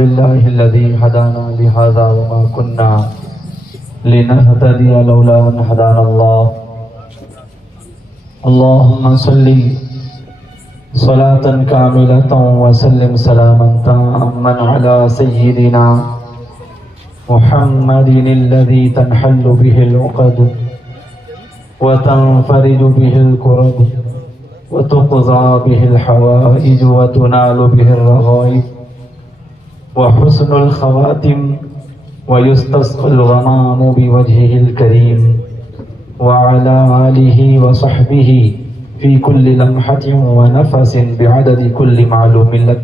لله الذي هدانا لهذا وما كنا لنهتدي لولا أن هدانا الله. اللهم صل صلاة كاملة وسلم سلاما تاما على سيدنا محمد الذي تنحل به العقد وتنفرج به الكرب وتقضى به الحوائج وتنال به الرغائب وحسن الخواتم ويستسقى الغمام بوجهه الكريم وعلى آله وصحبه في كل لمحة ونفس بعدد كل معلوم لك.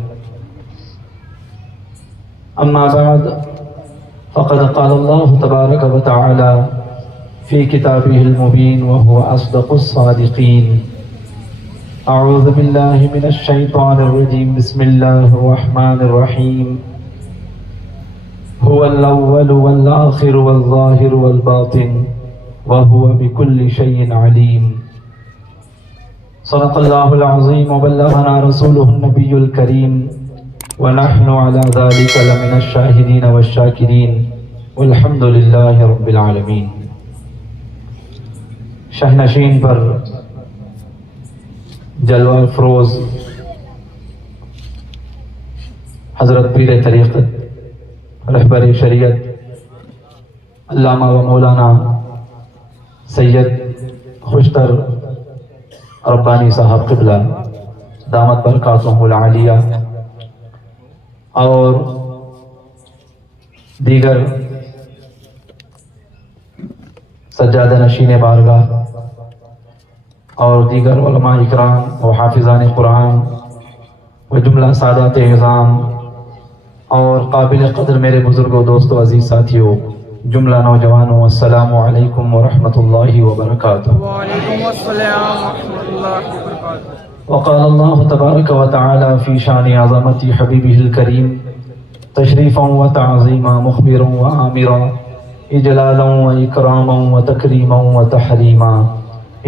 أما بعد فقد قال الله تبارك وتعالى في كتابه المبين وهو أصدق الصادقين. أعوذ بالله من الشيطان الرجيم. بسم الله الرحمن الرحيم. هو الأول والآخر والظاهر والباطن وهو بكل شيء عليم. صدق الله العظيم وبلغنا رسوله النبي الكريم ونحن على ذلك لمن الشاهدين والشاكرين والحمد لله رب العالمين. شہنشین پر جلوہ افروز حضرت پیر طریقت رہبر شریعت علامہ و مولانا سید خوشتر ربانی صاحب قبلہ دامت برکاتہم العالیہ اور دیگر سجادہ نشین بارگاہ اور دیگر علماء اکرام و حافظان قرآن و جملہ سادات اعظام اور قابل قدر میرے بزرگوں دوستوں عزیز ساتھیوں جملہ نوجوانوں السلام علیکم ورحمۃ اللہ وبرکاتہ. وعلیکم السلام ورحمۃ اللہ وبرکاتہ. وقال اللہ تبارک وتعالی فی شان عظمت حبیبہ الکریم تشریفا وتعظیما مخبرا وآمرا اجلالا واکراما وتکریما وتحریما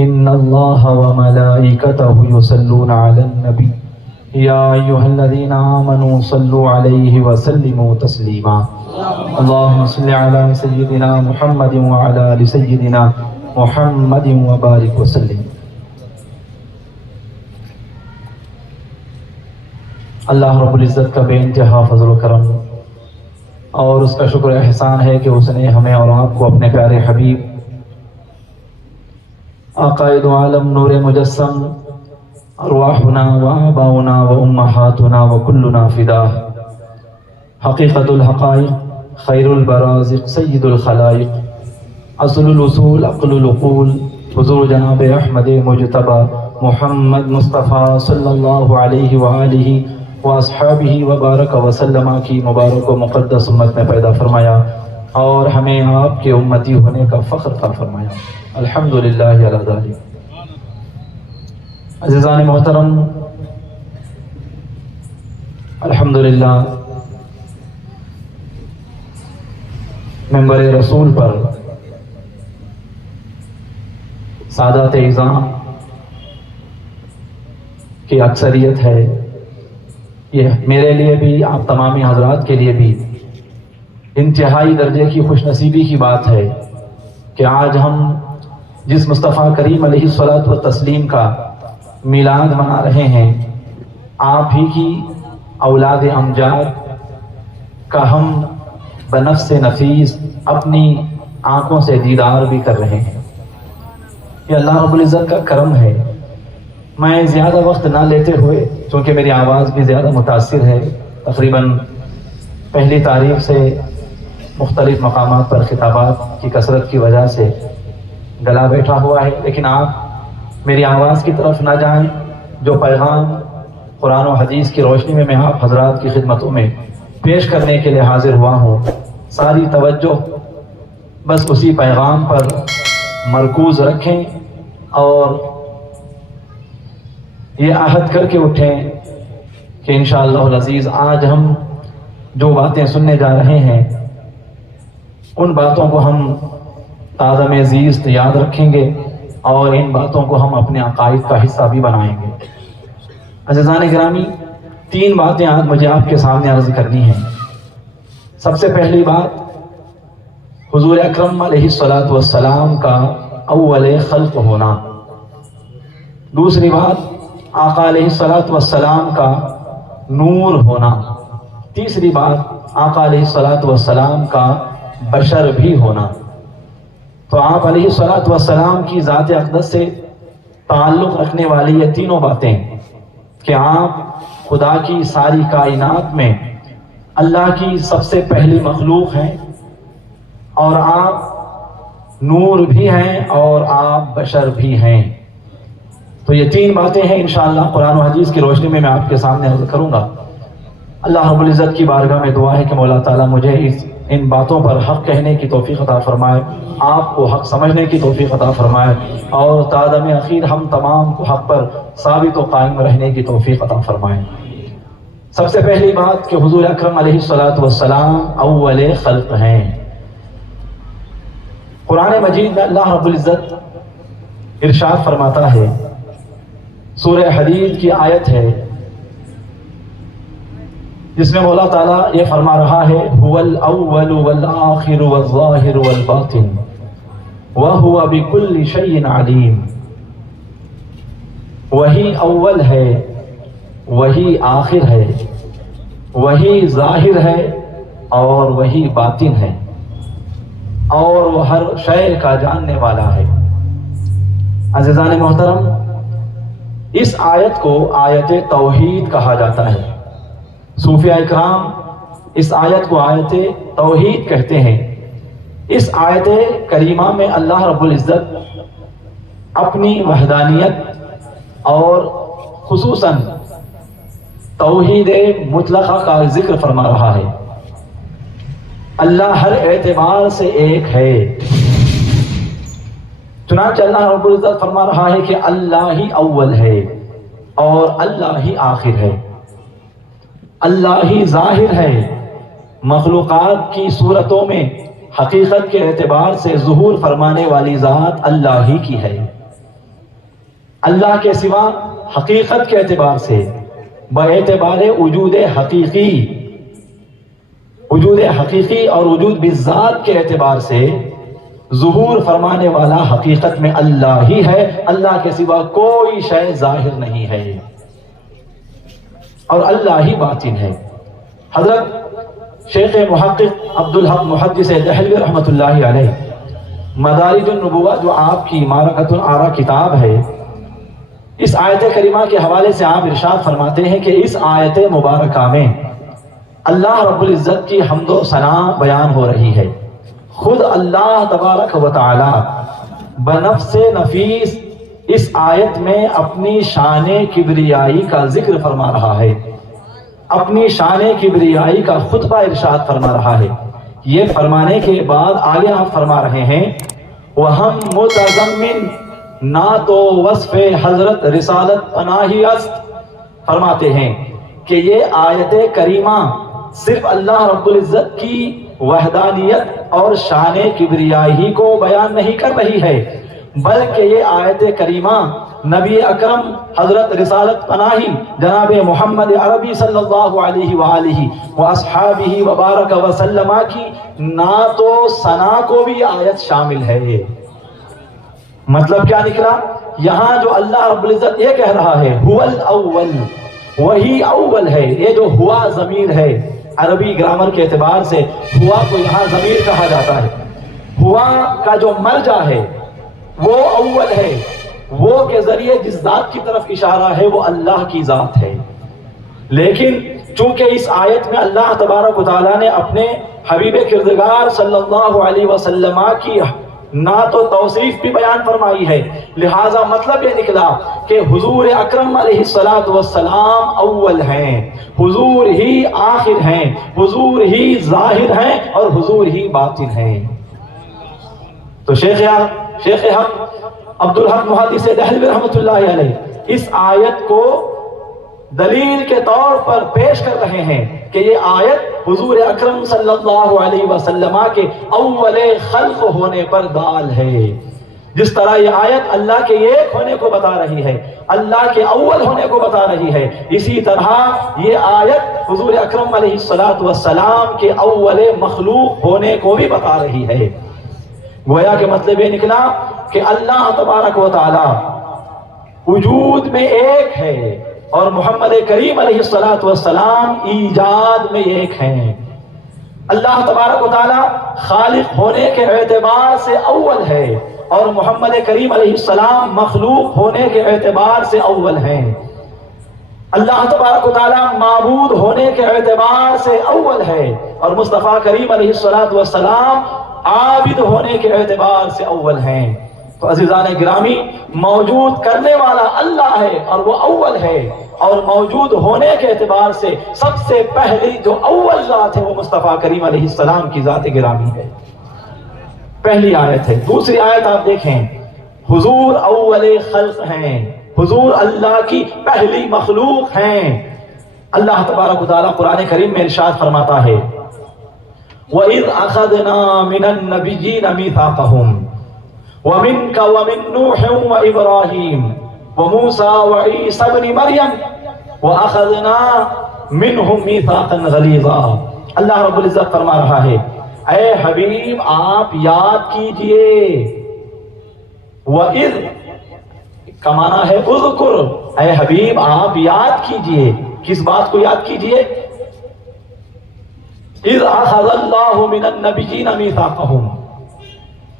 ان اللہ وملائکتہ یصلون علی النبی یا ایہا الذین آمنوا صلوا علیہ وسلموا تسلیما. اللہم صل علی سیدنا محمد وعلی آل سیدنا محمد وبارک وسلم. اللہ رب العزت کا بے انتہا فضل و کرم اور اس کا شکر احسان ہے کہ اس نے ہمیں اور آپ کو اپنے پیارے حبیب عقائد عالم نور مجسم ارواحنا و آباؤنا و امہاتنا و کلنا فداہ حقیقت الحقائق خیر البرازق سید الخلائق اصل الاصول عقل العقول حضور جناب احمد مجتبی محمد مصطفیٰ صلی اللہ علیہ وآلہ واصحابہ وبارک وسلم کی مبارک و مقدس امت میں پیدا فرمایا اور ہمیں آپ کے امتی ہونے کا فخر عطا فرمایا. الحمدللہ علی ذالک. عزیزان محترم، الحمدللہ ممبر رسول پر سادات اعظام کی اکثریت ہے. یہ میرے لیے بھی آپ تمامی حضرات کے لیے بھی انتہائی درجے کی خوش نصیبی کی بات ہے کہ آج ہم جس مصطفیٰ کریم علیہ الصلاۃ والتسلیم کا میلاد منا رہے ہیں، آپ ہی کی اولاد امجاد کا ہم بنفس نفیس اپنی آنکھوں سے دیدار بھی کر رہے ہیں. یہ اللہ رب العزت کا کرم ہے. میں زیادہ وقت نہ لیتے ہوئے، چونکہ میری آواز بھی زیادہ متاثر ہے، تقریباً پہلی تاریخ سے مختلف مقامات پر خطابات کی کثرت کی وجہ سے گلا بیٹھا ہوا ہے، لیکن آپ میری آواز کی طرف نہ جائیں. جو پیغام قرآن و حدیث کی روشنی میں آپ حضرات کی خدمتوں میں پیش کرنے کے لیے حاضر ہوا ہوں، ساری توجہ بس اسی پیغام پر مرکوز رکھیں اور یہ عہد کر کے اٹھیں کہ انشاءاللہ العزیز آج ہم جو باتیں سننے جا رہے ہیں ان باتوں کو ہم تازہ زیست یاد رکھیں گے اور ان باتوں کو ہم اپنے عقائد کا حصہ بھی بنائیں گے. عزیزان گرامی، 3 باتیں آج مجھے آپ کے سامنے عرض کرنی ہیں. سب سے پہلی بات حضور اکرم علیہ الصلوۃ والسلام کا اول خلق ہونا، دوسری بات آقا علیہ الصلوۃ والسلام کا نور ہونا، تیسری بات آقا علیہ الصلوۃ والسلام کا بشر بھی ہونا۔ تو آپ علیہ الصلوۃ والسلام کی ذات اقدس سے تعلق رکھنے والی یہ تینوں باتیں کہ آپ خدا کی ساری کائنات میں اللہ کی سب سے پہلی مخلوق ہیں، اور آپ نور بھی ہیں اور آپ بشر بھی ہیں۔ تو یہ تین باتیں ہیں انشاءاللہ قرآن و حدیث کی روشنی میں آپ کے سامنے عرض کروں گا۔ اللہ رب العزت کی بارگاہ میں دعا ہے کہ مولا تعالیٰ مجھے ان باتوں پر حق کہنے کی توفیق عطا فرمائے، آپ کو حق سمجھنے کی توفیق عطا فرمائے، اور تادم اخیر ہم تمام کو حق پر ثابت و قائم رہنے کی توفیق عطا فرمائے۔ سب سے پہلی بات کہ حضور اکرم علیہ الصلوۃ والسلام اول خلق ہیں۔ قرآن مجید میں اللہ رب العزت ارشاد فرماتا ہے، سورہ حدید کی آیت ہے جس میں مولا تعالیٰ یہ فرما رہا ہے، هو الاول والآخر والظاہر والباطن وهو بكل شيء علیم۔ وہی اول ہے، وہی آخر ہے، وہی ظاہر ہے اور وہی باطن ہے، اور وہ ہر شے کا جاننے والا ہے۔ عزیزان محترم، اس آیت کو آیت توحید کہا جاتا ہے۔ صوفیاء اکرام اس آیت کو آیت توحید کہتے ہیں۔ اس آیت کریمہ میں اللہ رب العزت اپنی وحدانیت اور خصوصاً توحید مطلقہ کا ذکر فرما رہا ہے۔ اللہ ہر اعتبار سے ایک ہے، چنانچہ اللہ رب العزت فرما رہا ہے کہ اللہ ہی اول ہے اور اللہ ہی آخر ہے، اللہ ہی ظاہر ہے، مخلوقات کی صورتوں میں حقیقت کے اعتبار سے ظہور فرمانے والی ذات اللہ ہی کی ہے۔ اللہ کے سوا حقیقت کے اعتبار سے باعتبار وجود حقیقی اور وجود بالذات کے اعتبار سے ظہور فرمانے والا حقیقت میں اللہ ہی ہے، اللہ کے سوا کوئی شے ظاہر نہیں ہے، اور اللہ ہی باطن ہے۔ حضرت شیخ محقق عبدالحق محدث دہلوی رحمۃ اللہ علیہ مدارج النبوہ جو آپ کی معرکۃ الآراء کتاب ہے، اس آیت کریمہ کے حوالے سے آپ ارشاد فرماتے ہیں کہ اس آیت مبارکہ میں اللہ رب العزت کی حمد و ثنا بیان ہو رہی ہے۔ خود اللہ تبارک و تعالی بنفس نفیس اس آیت میں اپنی شان کبریائی کا ذکر فرما رہا ہے، اپنی شان کبریائی کا خطبہ ارشاد فرما رہا ہے۔ یہ فرمانے کے بعد آگے آپ فرما رہے ہیں، وَهَمْ مُتَضَمِّن نہ تو وصف حضرت رسالت پناہی است، فرماتے ہیں کہ یہ آیت کریمہ صرف اللہ رب العزت کی وحدانیت اور شان کبریائی کو بیان نہیں کر رہی ہے، بلکہ یہ آیت کریمہ نبی اکرم حضرت رسالت پناہی جناب محمد عربی صلی اللہ علیہ وآلہ واصحابہ وبارک وسلم کی نعت و ثنا کو بھی آیت شامل ہے۔ مطلب کیا نکلا؟ یہاں جو اللہ رب العزت یہ کہہ رہا ہے هو الاول، وہی اول ہے۔ یہ جو ہوا ضمیر ہے، عربی گرامر کے اعتبار سے ہوا کو یہاں ضمیر کہا جاتا ہے۔ ہوا کا جو مرجع ہے وہ اول ہے، وہ کے ذریعے جس ذات کی طرف اشارہ ہے وہ اللہ کی ذات ہے۔ لیکن چونکہ اس آیت میں اللہ تبارک و تعالیٰ نے اپنے حبیب کردگار صلی اللہ علیہ وسلم کی نعت و توصیف بھی بیان فرمائی ہے، لہٰذا مطلب یہ نکلا کہ حضور اکرم علیہ الصلوۃ والسلام اول ہیں، حضور ہی آخر ہیں، حضور ہی ظاہر ہیں اور حضور ہی باطن ہیں۔ تو شیخ حق عبدالحق محدث دہلوی رحمۃ اللہ علیہ اس آیت کو دلیل کے طور پر پیش کر رہے ہیں کہ یہ آیت حضور اکرم صلی اللہ علیہ وسلم کے اول خلق ہونے پر دال ہے۔ جس طرح یہ آیت اللہ کے ایک ہونے کو بتا رہی ہے، اللہ کے اول ہونے کو بتا رہی ہے، اسی طرح یہ آیت حضور اکرم علیہ الصلوۃ والسلام کے اول مخلوق ہونے کو بھی بتا رہی ہے۔ گویا کہ مطلب یہ نکلا کہ اللہ تبارک و تعالی وجود میں ایک ہے اور محمد کریم علیہ الصلوۃ والسلام ایجاد میں ایک ہیں۔ اللہ تبارک و تعالی خالق ہونے کے اعتبار سے اول ہے اور محمد کریم علیہ السلام مخلوق ہونے کے اعتبار سے اول ہیں۔ اللہ تبارک و تعالی معبود ہونے کے اعتبار سے اول ہے اور مصطفیٰ کریم علیہ الصلوۃ والسلام عابد ہونے کے اعتبار سے اول ہیں۔ تو عزیزان گرامی، موجود کرنے والا اللہ ہے اور وہ اول ہے، اور موجود ہونے کے اعتبار سے سب سے پہلی جو اول ذات ہے وہ مصطفیٰ کریم علیہ السلام کی ذات گرامی ہے۔ پہلی آیت ہے۔ دوسری آیت آپ دیکھیں، حضور اول خلق ہیں، حضور اللہ کی پہلی مخلوق ہیں۔ اللہ تبارک و تعالیٰ قرآن کریم میں ارشاد فرماتا ہے وَإِذْ أَخَذْنَا مِنَ النَّبِيِّينَ مِيثَاقَهُمْ وَمِنْكَ وَمِنْ نُوحٍ وَإِبْرَاهِيمَ وَمُوسَى وَعِيسَى ابْنِ مَرْيَمَ وَأَخَذْنَا مِنْهُمْ مِيثَاقًا غَلِيظًا۔ اللہ رب العزت فرما رہا ہے، اے حبیب آپ یاد کیجئے، وَإِذْ کا معنی ہے اذکر، اے حبیب آپ یاد کیجئے، کس بات کو یاد کیجئے؟ اذ اخذ اللہ من النبیین میثاقہم،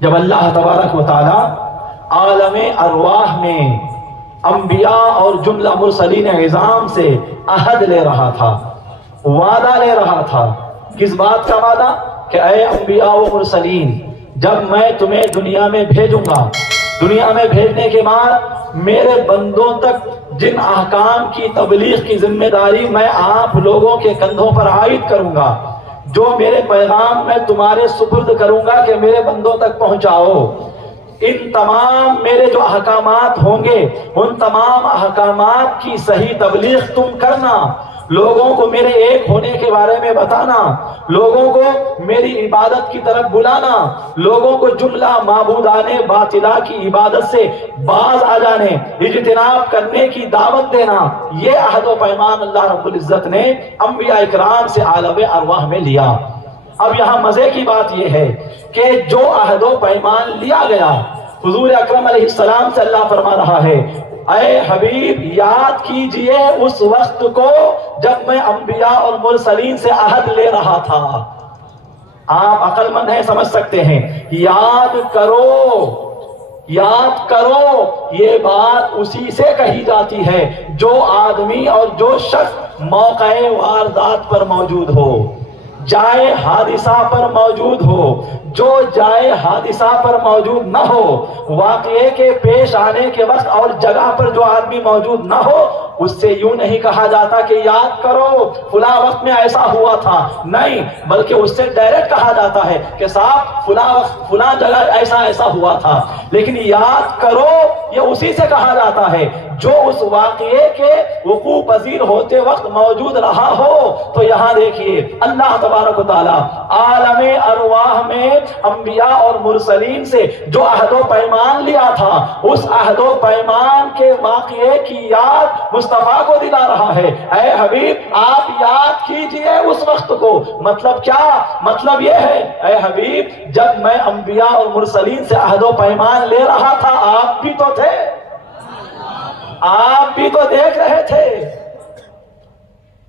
جب اللہ تبارک و تعالی عالم ارواح میں انبیاء اور جملہ مرسلین عظام سے عہد لے رہا تھا، وعدہ لے رہا تھا۔ کس بات کا وعدہ؟ کہ اے انبیاء و مرسلین، جب میں تمہیں دنیا میں بھیجوں گا، دنیا میں بھیجنے کے بعد میرے بندوں تک جن احکام کی تبلیغ کی ذمہ داری میں آپ لوگوں کے کندھوں پر عائد کروں گا، جو میرے پیغام میں تمہارے سپرد کروں گا کہ میرے بندوں تک پہنچاؤ، ان تمام میرے جو احکامات ہوں گے ان تمام احکامات کی صحیح تبلیغ تم کرنا، لوگوں کو میرے ایک ہونے کے بارے میں بتانا، لوگوں کو میری عبادت کی طرف بلانا، لوگوں کو جملہ معبودان باطلہ کی عبادت سے باز آ جانے، اجتناب کرنے کی دعوت دینا، یہ عہد و پیمان اللہ رب العزت نے انبیاء اکرام سے عالم ارواح میں لیا۔ اب یہاں مزے کی بات یہ ہے کہ جو عہد و پیمان لیا گیا، حضور اکرم علیہ السلام سے اللہ فرما رہا ہے اے حبیب یاد کیجئے اس وقت کو جب میں انبیاء اور مرسلین سے عہد لے رہا تھا۔ آپ عقل مند ہیں، سمجھ سکتے ہیں، یاد کرو، یاد کرو، یہ بات اسی سے کہی جاتی ہے جو آدمی اور جو شخص موقع واردات پر موجود ہو، جائے حادثہ پر موجود ہو۔ جو جائے حادثہ پر موجود نہ ہو، واقعے کے پیش آنے کے وقت اور جگہ پر جو آدمی موجود نہ ہو، اس سے یوں نہیں کہا جاتا کہ یاد کرو فلاں وقت میں ایسا ہوا تھا، نہیں، بلکہ اس سے ڈائریکٹ کہا جاتا ہے کہ صاحب فلاں وقت فلاں جگہ ایسا ہوا تھا۔ لیکن یاد کرو یہ اسی سے کہا جاتا ہے جو اس واقعے کے وقوع پذیر ہوتے وقت موجود رہا ہو۔ تو یہاں دیکھیے اللہ تبارک و تعالی عالم ارواح میں انبیاء اور مرسلین سے جو عہد و پیمان لیا تھا، اس عہد و پیمان کے واقعے کی یاد مصطفیٰ کو دلا رہا ہے۔ اے حبیب آپ یاد کیجئے اس وقت کو۔ مطلب کیا؟ مطلب یہ ہے اے حبیب جب میں انبیاء اور مرسلین سے عہد و پیمان لے رہا تھا آپ بھی تو تھے، آپ بھی تو دیکھ رہے تھے،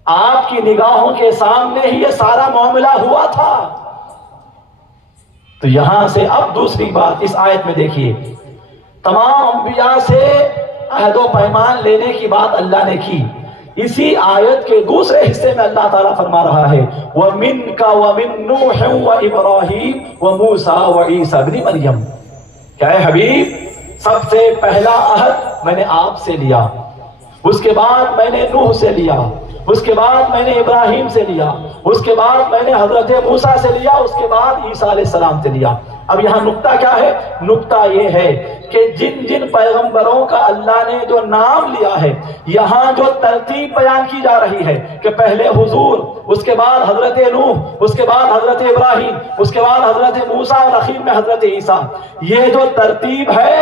آپ کی نگاہوں کے سامنے ہی یہ سارا معاملہ ہوا تھا۔ تو یہاں سے اب دوسری بات اس آیت میں دیکھیے، تمام انبیاء سے عہد و پیمان لینے کی بات اللہ نے کی۔ اسی آیت کے دوسرے حصے میں اللہ تعالیٰ فرما رہا ہے وَمِنْكَ وَمِنْ نُوحٍ وَإِبْرَاهِيمَ وَمُوسَى وَعِيسَى ابْنِ مَرْيَمَ، کہ اے حبیب سب سے پہلا عہد میں نے آپ سے لیا، اس کے بعد میں نے نوح سے لیا، اس کے بعد میں نے ابراہیم سے لیا، اس کے بعد میں نے حضرت موسیٰ سے لیا، اس کے بعد عیسیٰ علیہ السلام سے لیا۔ اب یہاں نکتہ کیا ہے؟ نکتہ یہ ہے کہ جن جن پیغمبروں کا اللہ نے جو نام لیا ہے، یہاں جو ترتیب بیان کی جا رہی ہے کہ پہلے حضور، اس کے بعد حضرت نوح، اس کے بعد حضرت ابراہیم، اس کے بعد حضرت موسیٰ اور اخیر میں حضرت عیسیٰ، یہ جو ترتیب ہے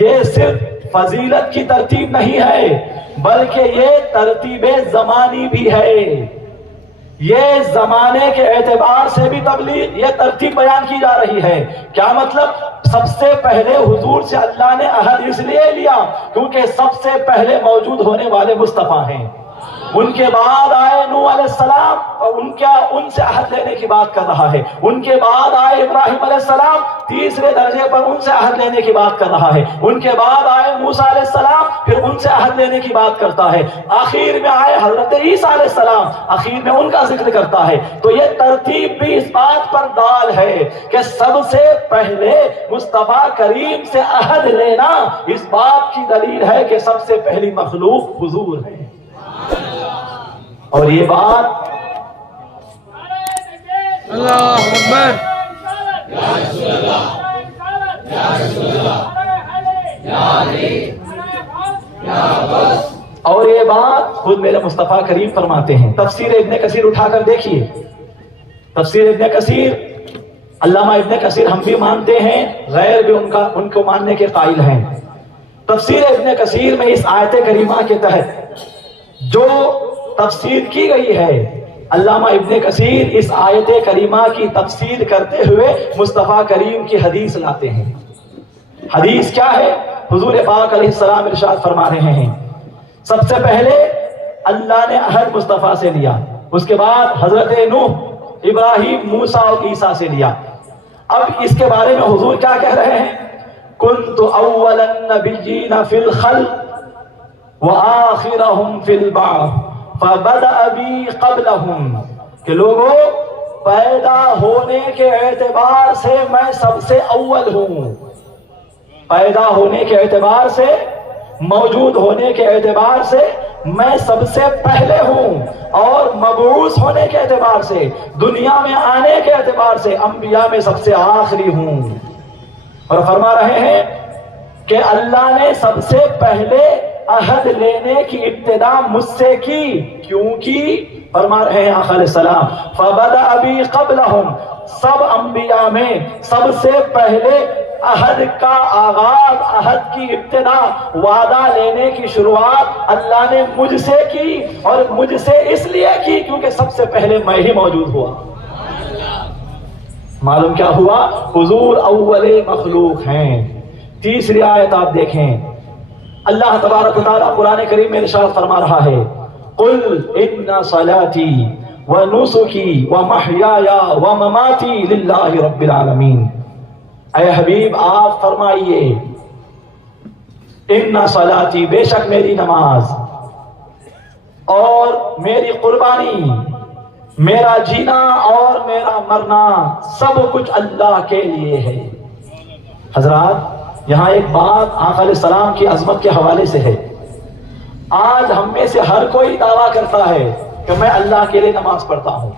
یہ صرف فضیلت کی ترتیب نہیں ہے، بلکہ یہ ترتیب زمانی بھی ہے. یہ زمانے کے اعتبار سے بھی تبلیغ یہ ترتیب بیان کی جا رہی ہے. کیا مطلب؟ سب سے پہلے حضور سے اللہ نے عہد اس لیے لیا کیونکہ سب سے پہلے موجود ہونے والے مصطفیٰ ہیں. ان کے بعد آئے نوح علیہ السلام اور ان سے عہد لینے کی بات کر رہا ہے. ان کے بعد آئے ابراہیم علیہ السلام تیسرے درجے پر ان سے عہد لینے کی بات کر رہا ہے. ان کے بعد آئے موسیٰ علیہ السلام پھر ان سے عہد لینے کی بات کرتا ہے. آخر میں آئے حضرت عیسیٰ علیہ السلام آخر میں ان کا ذکر کرتا ہے. تو یہ ترتیب بھی اس بات پر دال ہے کہ سب سے پہلے مصطفیٰ کریم سے عہد لینا اس بات کی دلیل ہے کہ سب سے پہلی مخلوق حضور ہے. اور یہ بات اللہ اکبر. اور یہ بات خود میرے مصطفیٰ کریم فرماتے ہیں. تفسیر ابن کثیر اٹھا کر دیکھیے. تفسیر ابن کثیر علامہ ابن کثیر ہم بھی مانتے ہیں, غیر بھی ان کو ماننے کے قائل ہیں. تفسیر ابن کثیر میں اس آیت کریمہ کے تحت جو تفسیر کی گئی ہے, علامہ ابن کثیر اس آیت کریمہ کی تفسیر کرتے ہوئے مصطفیٰ کریم کی حدیث لاتے ہیں. حدیث کیا ہے؟ حضور پاک علیہ السلام ارشاد فرما رہے ہیں سب سے پہلے اللہ نے عہد مصطفیٰ سے لیا, اس کے بعد حضرت نوح, ابراہیم, موسیٰ اور عیسیٰ سے لیا. اب اس کے بارے میں حضور کیا کہہ رہے ہیں؟ کنت اول النبیین فی الخلق وآخرهم فی البعث فبدأ بی قبلہم, کہ لوگوں پیدا ہونے کے اعتبار سے میں سب سے اول ہوں. پیدا ہونے کے اعتبار سے, موجود ہونے کے اعتبار سے میں سب سے پہلے ہوں, اور مبعوث ہونے کے اعتبار سے, دنیا میں آنے کے اعتبار سے انبیاء میں سب سے آخری ہوں. اور فرما رہے ہیں کہ اللہ نے سب سے پہلے عہد لینے کی ابتدا مجھ سے کی. کیوں کی؟ فرما رہے ہیں آقا علیہ السلام فبدأ بی قبلہم, سب انبیاء میں سب سے پہلے عہد کا آغاز, عہد کی ابتدا, وعدہ لینے کی شروعات اللہ نے مجھ سے کی. اور مجھ سے اس لیے کی کیونکہ سب سے پہلے میں ہی موجود ہوا. معلوم کیا ہوا؟ حضور اول مخلوق ہیں. تیسری آیت آپ دیکھیں, اللہ تبارک و تعالیٰ قرآن کریم میں ارشاد فرما رہا ہے قل ان صلاتی ونسکی ومحیای ومماتی للہ رب العالمین. اے حبیب آپ فرمائیے ان صلاتی, بے شک میری نماز اور میری قربانی, میرا جینا اور میرا مرنا سب کچھ اللہ کے لیے ہے. حضرات یہاں ایک بات آقا علیہ السلام کی عظمت کے حوالے سے ہے. آج ہم میں سے ہر کوئی دعویٰ کرتا ہے کہ میں اللہ کے لیے نماز پڑھتا ہوں,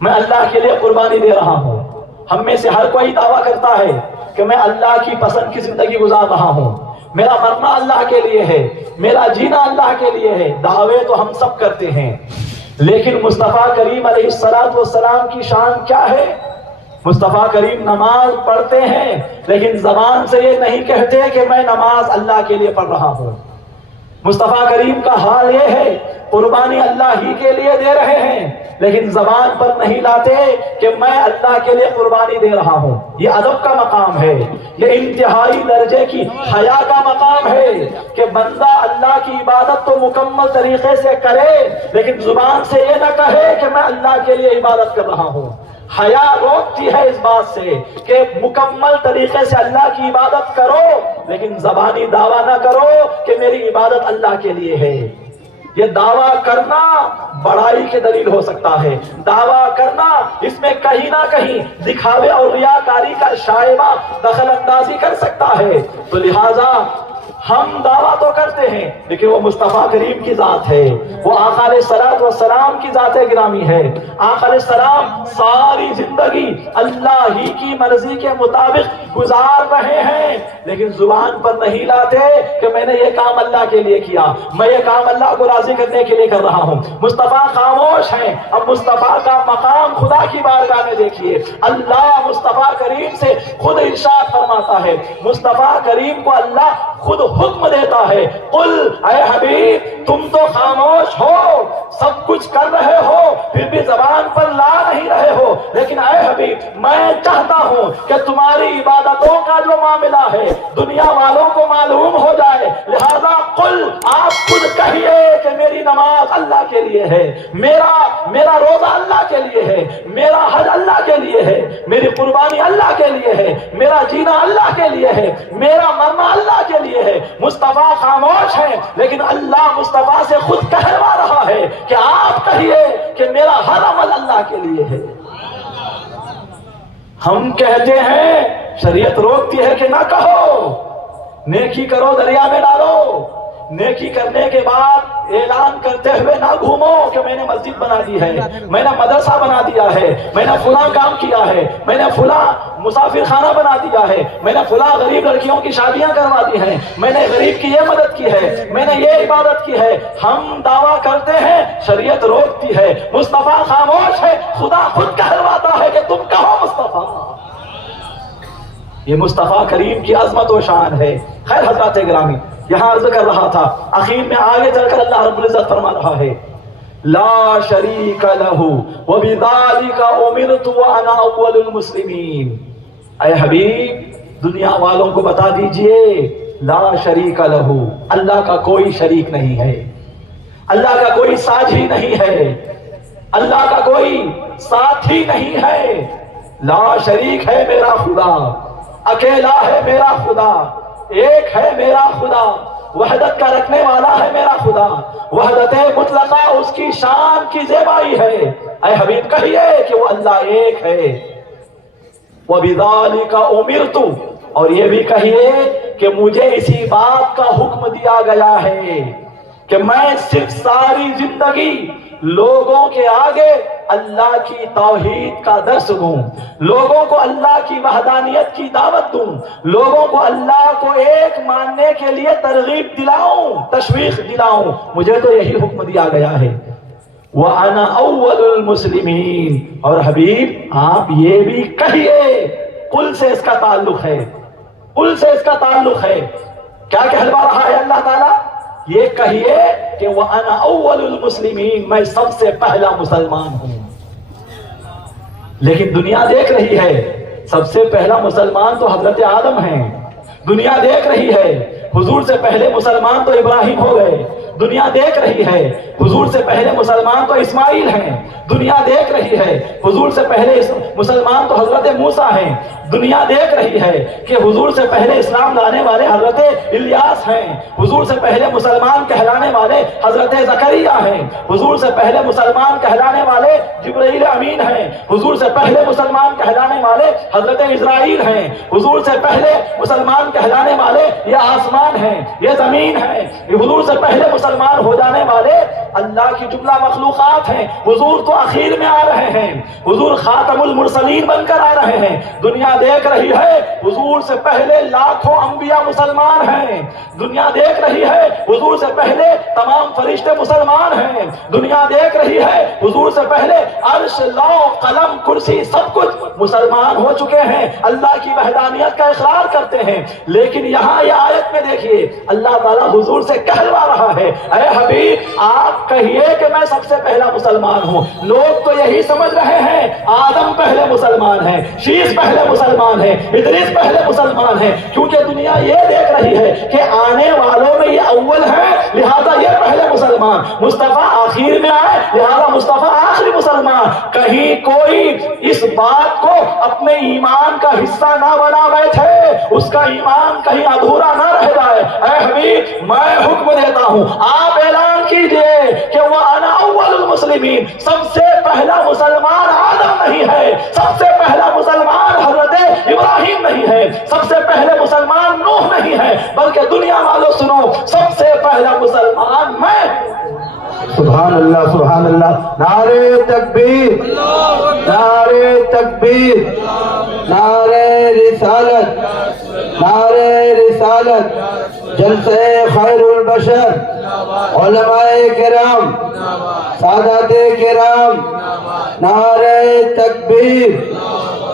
میں اللہ کے لیے قربانی دے رہا ہوں. ہم میں سے ہر کوئی دعویٰ کرتا ہے کہ میں اللہ کی پسند کی زندگی گزار رہا ہوں, میرا مرنا اللہ کے لیے ہے, میرا جینا اللہ کے لیے ہے. دعوے تو ہم سب کرتے ہیں, لیکن مصطفیٰ کریم علیہ السلام کی شان کیا ہے؟ مصطفیٰ کریم نماز پڑھتے ہیں لیکن زبان سے یہ نہیں کہتے کہ میں نماز اللہ کے لیے پڑھ رہا ہوں. مصطفیٰ کریم کا حال یہ ہے قربانی اللہ ہی کے لیے دے رہے ہیں لیکن زبان پر نہیں لاتے کہ میں اللہ کے لیے قربانی دے رہا ہوں. یہ ادب کا مقام ہے, یہ انتہائی درجے کی حیا کا مقام ہے کہ بندہ اللہ کی عبادت تو مکمل طریقے سے کرے لیکن زبان سے یہ نہ کہے کہ میں اللہ کے لیے عبادت کر رہا ہوں. حیا روکتی ہے اس بات سے کہ مکمل طریقے سے اللہ کی عبادت کرو لیکن زبانی دعویٰ نہ کرو کہ میری عبادت اللہ کے لیے ہے. یہ دعویٰ کرنا بڑائی کی دلیل ہو سکتا ہے, دعویٰ کرنا اس میں کہیں نہ کہیں دکھاوے اور ریاکاری کا شائبہ دخل اندازی کر سکتا ہے. تو لہذا ہم دعویٰ تو کرتے ہیں لیکن وہ مصطفیٰ کریم کی ذات ہے, وہ آقا علیہ السلام کی ذات گرامی ہے. آقا علیہ السلام ساری زندگی اللہ ہی کی مرضی کے مطابق گزار رہے ہیں لیکن زبان پر نہیں لاتے کہ میں نے یہ کام اللہ کے لیے کیا, میں یہ کام اللہ کو راضی کرنے کے لیے کر رہا ہوں. مصطفیٰ خاموش ہیں. اب مصطفیٰ کا مقام خدا کی بارگاہ میں دیکھیے, اللہ مصطفیٰ کریم سے خود ارشاد فرماتا ہے, مصطفیٰ کریم کو اللہ خود حکم دیتا ہے، قل اے حبیب تم تو خاموش ہو، سب کچھ کر رہے ہو، پھر بھی زبان پر لا نہیں رہے ہو، لیکن اے حبیب میں چاہتا ہوں کہ تمہاری عبادتوں کا جو معاملہ ہے دنیا والوں کو معلوم ہو جائے، لہذا قل آپ خود کہیے کہ میری نماز اللہ کے لیے ہے، میرا روزہ اللہ کے لیے ہے، میرا حج اللہ کے لیے ہے، میری قربانی اللہ کے لیے ہے، میرا جینا اللہ کے لیے ہے، میرا مرنا اللہ کے لیے ہے۔ مصطفیٰ خاموش ہے، لیکن اللہ مصطفیٰ سے خود کہلوا رہا ہے کہ آپ کہیے کہ میرا ہر عمل اللہ کے لیے ہے۔ ہم کہتے ہیں شریعت روکتی ہے کہ نہ کہو، نیکی کرو دریا میں ڈالو، نیکی کرنے کے بعد اعلان کرتے ہوئے نہ گھومو کہ میں نے مسجد بنا دی ہے، میں نے مدرسہ بنا دیا ہے، میں نے فلاں کام کیا ہے، میں نے فلاں مسافر خانہ بنا دیا ہے، میں نے فلاں غریب لڑکیوں کی شادیاں کروا دی ہیں، میں نے غریب کی یہ مدد کی ہے، میں نے یہ عبادت کی ہے۔ ہم دعویٰ کرتے ہیں شریعت روکتی ہے، مصطفیٰ خاموش ہے، خدا خود کہلواتا ہے کہ تم کہو مصطفیٰ۔ یہ مصطفیٰ کریم کی عظمت و شان ہے۔ خیر حضرات گرامی، یہاں عرض کر رہا تھا، آخر میں آگے چل کر اللہ رب العزت فرما رہا ہے لا شریک لہ وبذالک امرت وانا اول المسلمین۔ اے حبیب دنیا والوں کو بتا دیجئے لا شریک لہ، اللہ کا کوئی شریک نہیں ہے، اللہ کا کوئی ساجھی نہیں ہے، اللہ کا کوئی ساتھی نہیں ہے۔ لا شریک ہے میرا خدا، اکیلا ہے میرا خدا، ایک ہے میرا خدا، وحدت کا رکھنے والا ہے میرا خدا، وحدت مطلقہ اس کی شان کی زیبائی ہے۔ اے حبیب کہیے کہ وہ اللہ ایک ہے۔ وَبِذَالِكَ أُمِرْتُ، اور یہ بھی کہیے کہ مجھے اسی بات کا حکم دیا گیا ہے کہ میں صرف ساری زندگی لوگوں کے آگے اللہ کی توحید کا درس دوں، لوگوں کو اللہ کی وحدانیت کی دعوت دوں، لوگوں کو اللہ کو ایک ماننے کے لیے ترغیب دلاؤں، تشویق دلاؤں، مجھے تو یہی حکم دیا گیا ہے۔ وَأَنَا أَوَّلُ الْمُسْلِمِينَ، اور حبیب آپ یہ بھی کہیے، قل سے اس کا تعلق ہے، قل سے اس کا تعلق ہے، کیا کہلوا رہا ہے اللہ تعالیٰ؟ یہ کہیے کہ وَأَنَا أَوَّلُ الْمُسْلِمِينَ، میں سب سے پہلا مسلمان ہوں۔ لیکن دنیا دیکھ رہی ہے سب سے پہلا مسلمان تو حضرت آدم ہیں، دنیا دیکھ رہی ہے حضور سے پہلے مسلمان تو ابراہیم ہو گئے، دنیا دیکھ رہی ہے حضور سے پہلے مسلمان تو اسماعیل ہیں، دنیا دیکھ رہی ہے حضور سے پہلے مسلمان تو حضرت موسیٰ ہیں، دنیا دیکھ رہی ہے کہ حضور سے پہلے اسلام لانے والے حضرت الیاس ہیں، حضور سے پہلے مسلمان کہلانے والے حضرت زکریا ہیں، حضور سے پہلے مسلمان کہلانے والے جبرائیل امین ہیں، حضور سے پہلے مسلمان کہلانے والے حضرت اسرائیل ہیں، حضور سے پہلے مسلمان کہلانے والے یہ آسمان ہیں، یہ زمین ہے، یہ حضور سے پہلے مسلمان ہو جانے والے اللہ کی جملہ مخلوقات ہیں۔ حضور تو اخیر میں آ رہے ہیں، حضور خاتم المرسلین بن کر آ رہے ہیں، دنیا دیکھ رہی ہے حضور سے پہلے لاکھوں انبیاء مسلمان ہیں، دنیا دیکھ رہی ہے حضور سے پہلے تمام فرشتے مسلمان ہیں، دنیا دیکھ رہی ہے حضور سے پہلے عرش، لوح، قلم، کرسی سب کچھ مسلمان ہو چکے ہیں، اللہ کی وحدانیت کا اقرار کرتے ہیں۔ لیکن یہاں یہ آیت میں دیکھیے اللہ تعالیٰ حضور سے کہلوا رہا ہے اے حبیب آپ کہیے کہ میں سب سے پہلا مسلمان ہوں۔ لوگ تو یہی سمجھ رہے ہیں آدم پہلے مسلمان ہے، شیس پہلے مسلمان ہے، ادریس پہلے مسلمان ہے، کیونکہ دنیا یہ دیکھ رہی ہے کہ آنے والوں میں یہ اول ہے لہذا یہ پہلے مسلمان، مصطفیٰ آخر میں آئے لہذا مصطفیٰ آخری مسلمان۔ کہیں کوئی اس بات کو اپنے ایمان کا حصہ نہ بنا بیٹھے، اس کا ایمان کہیں ادھورا نہ رہ جائے۔ اے حبیب میں حکم دیتا ہوں آپ اعلان کیجئے کہ وہ انا اول المسلمین، سب سے پہلا مسلمان آدم نہیں ہے، سب سے پہلا مسلمان حضرت ابراہیم نہیں ہے، سب سے پہلے مسلمان نوح نہیں ہے، بلکہ دنیا والوں سنو سب سے پہلا مسلمان میں۔ سبحان اللہ سبحان اللہ، نعرہ تکبیر، نعرہ تکبیر، نعرہ رسالت، نعرہ رسالت، جلسہ خیر البشر، علماء کرام، سادات کرام، نعرہ تکبیر،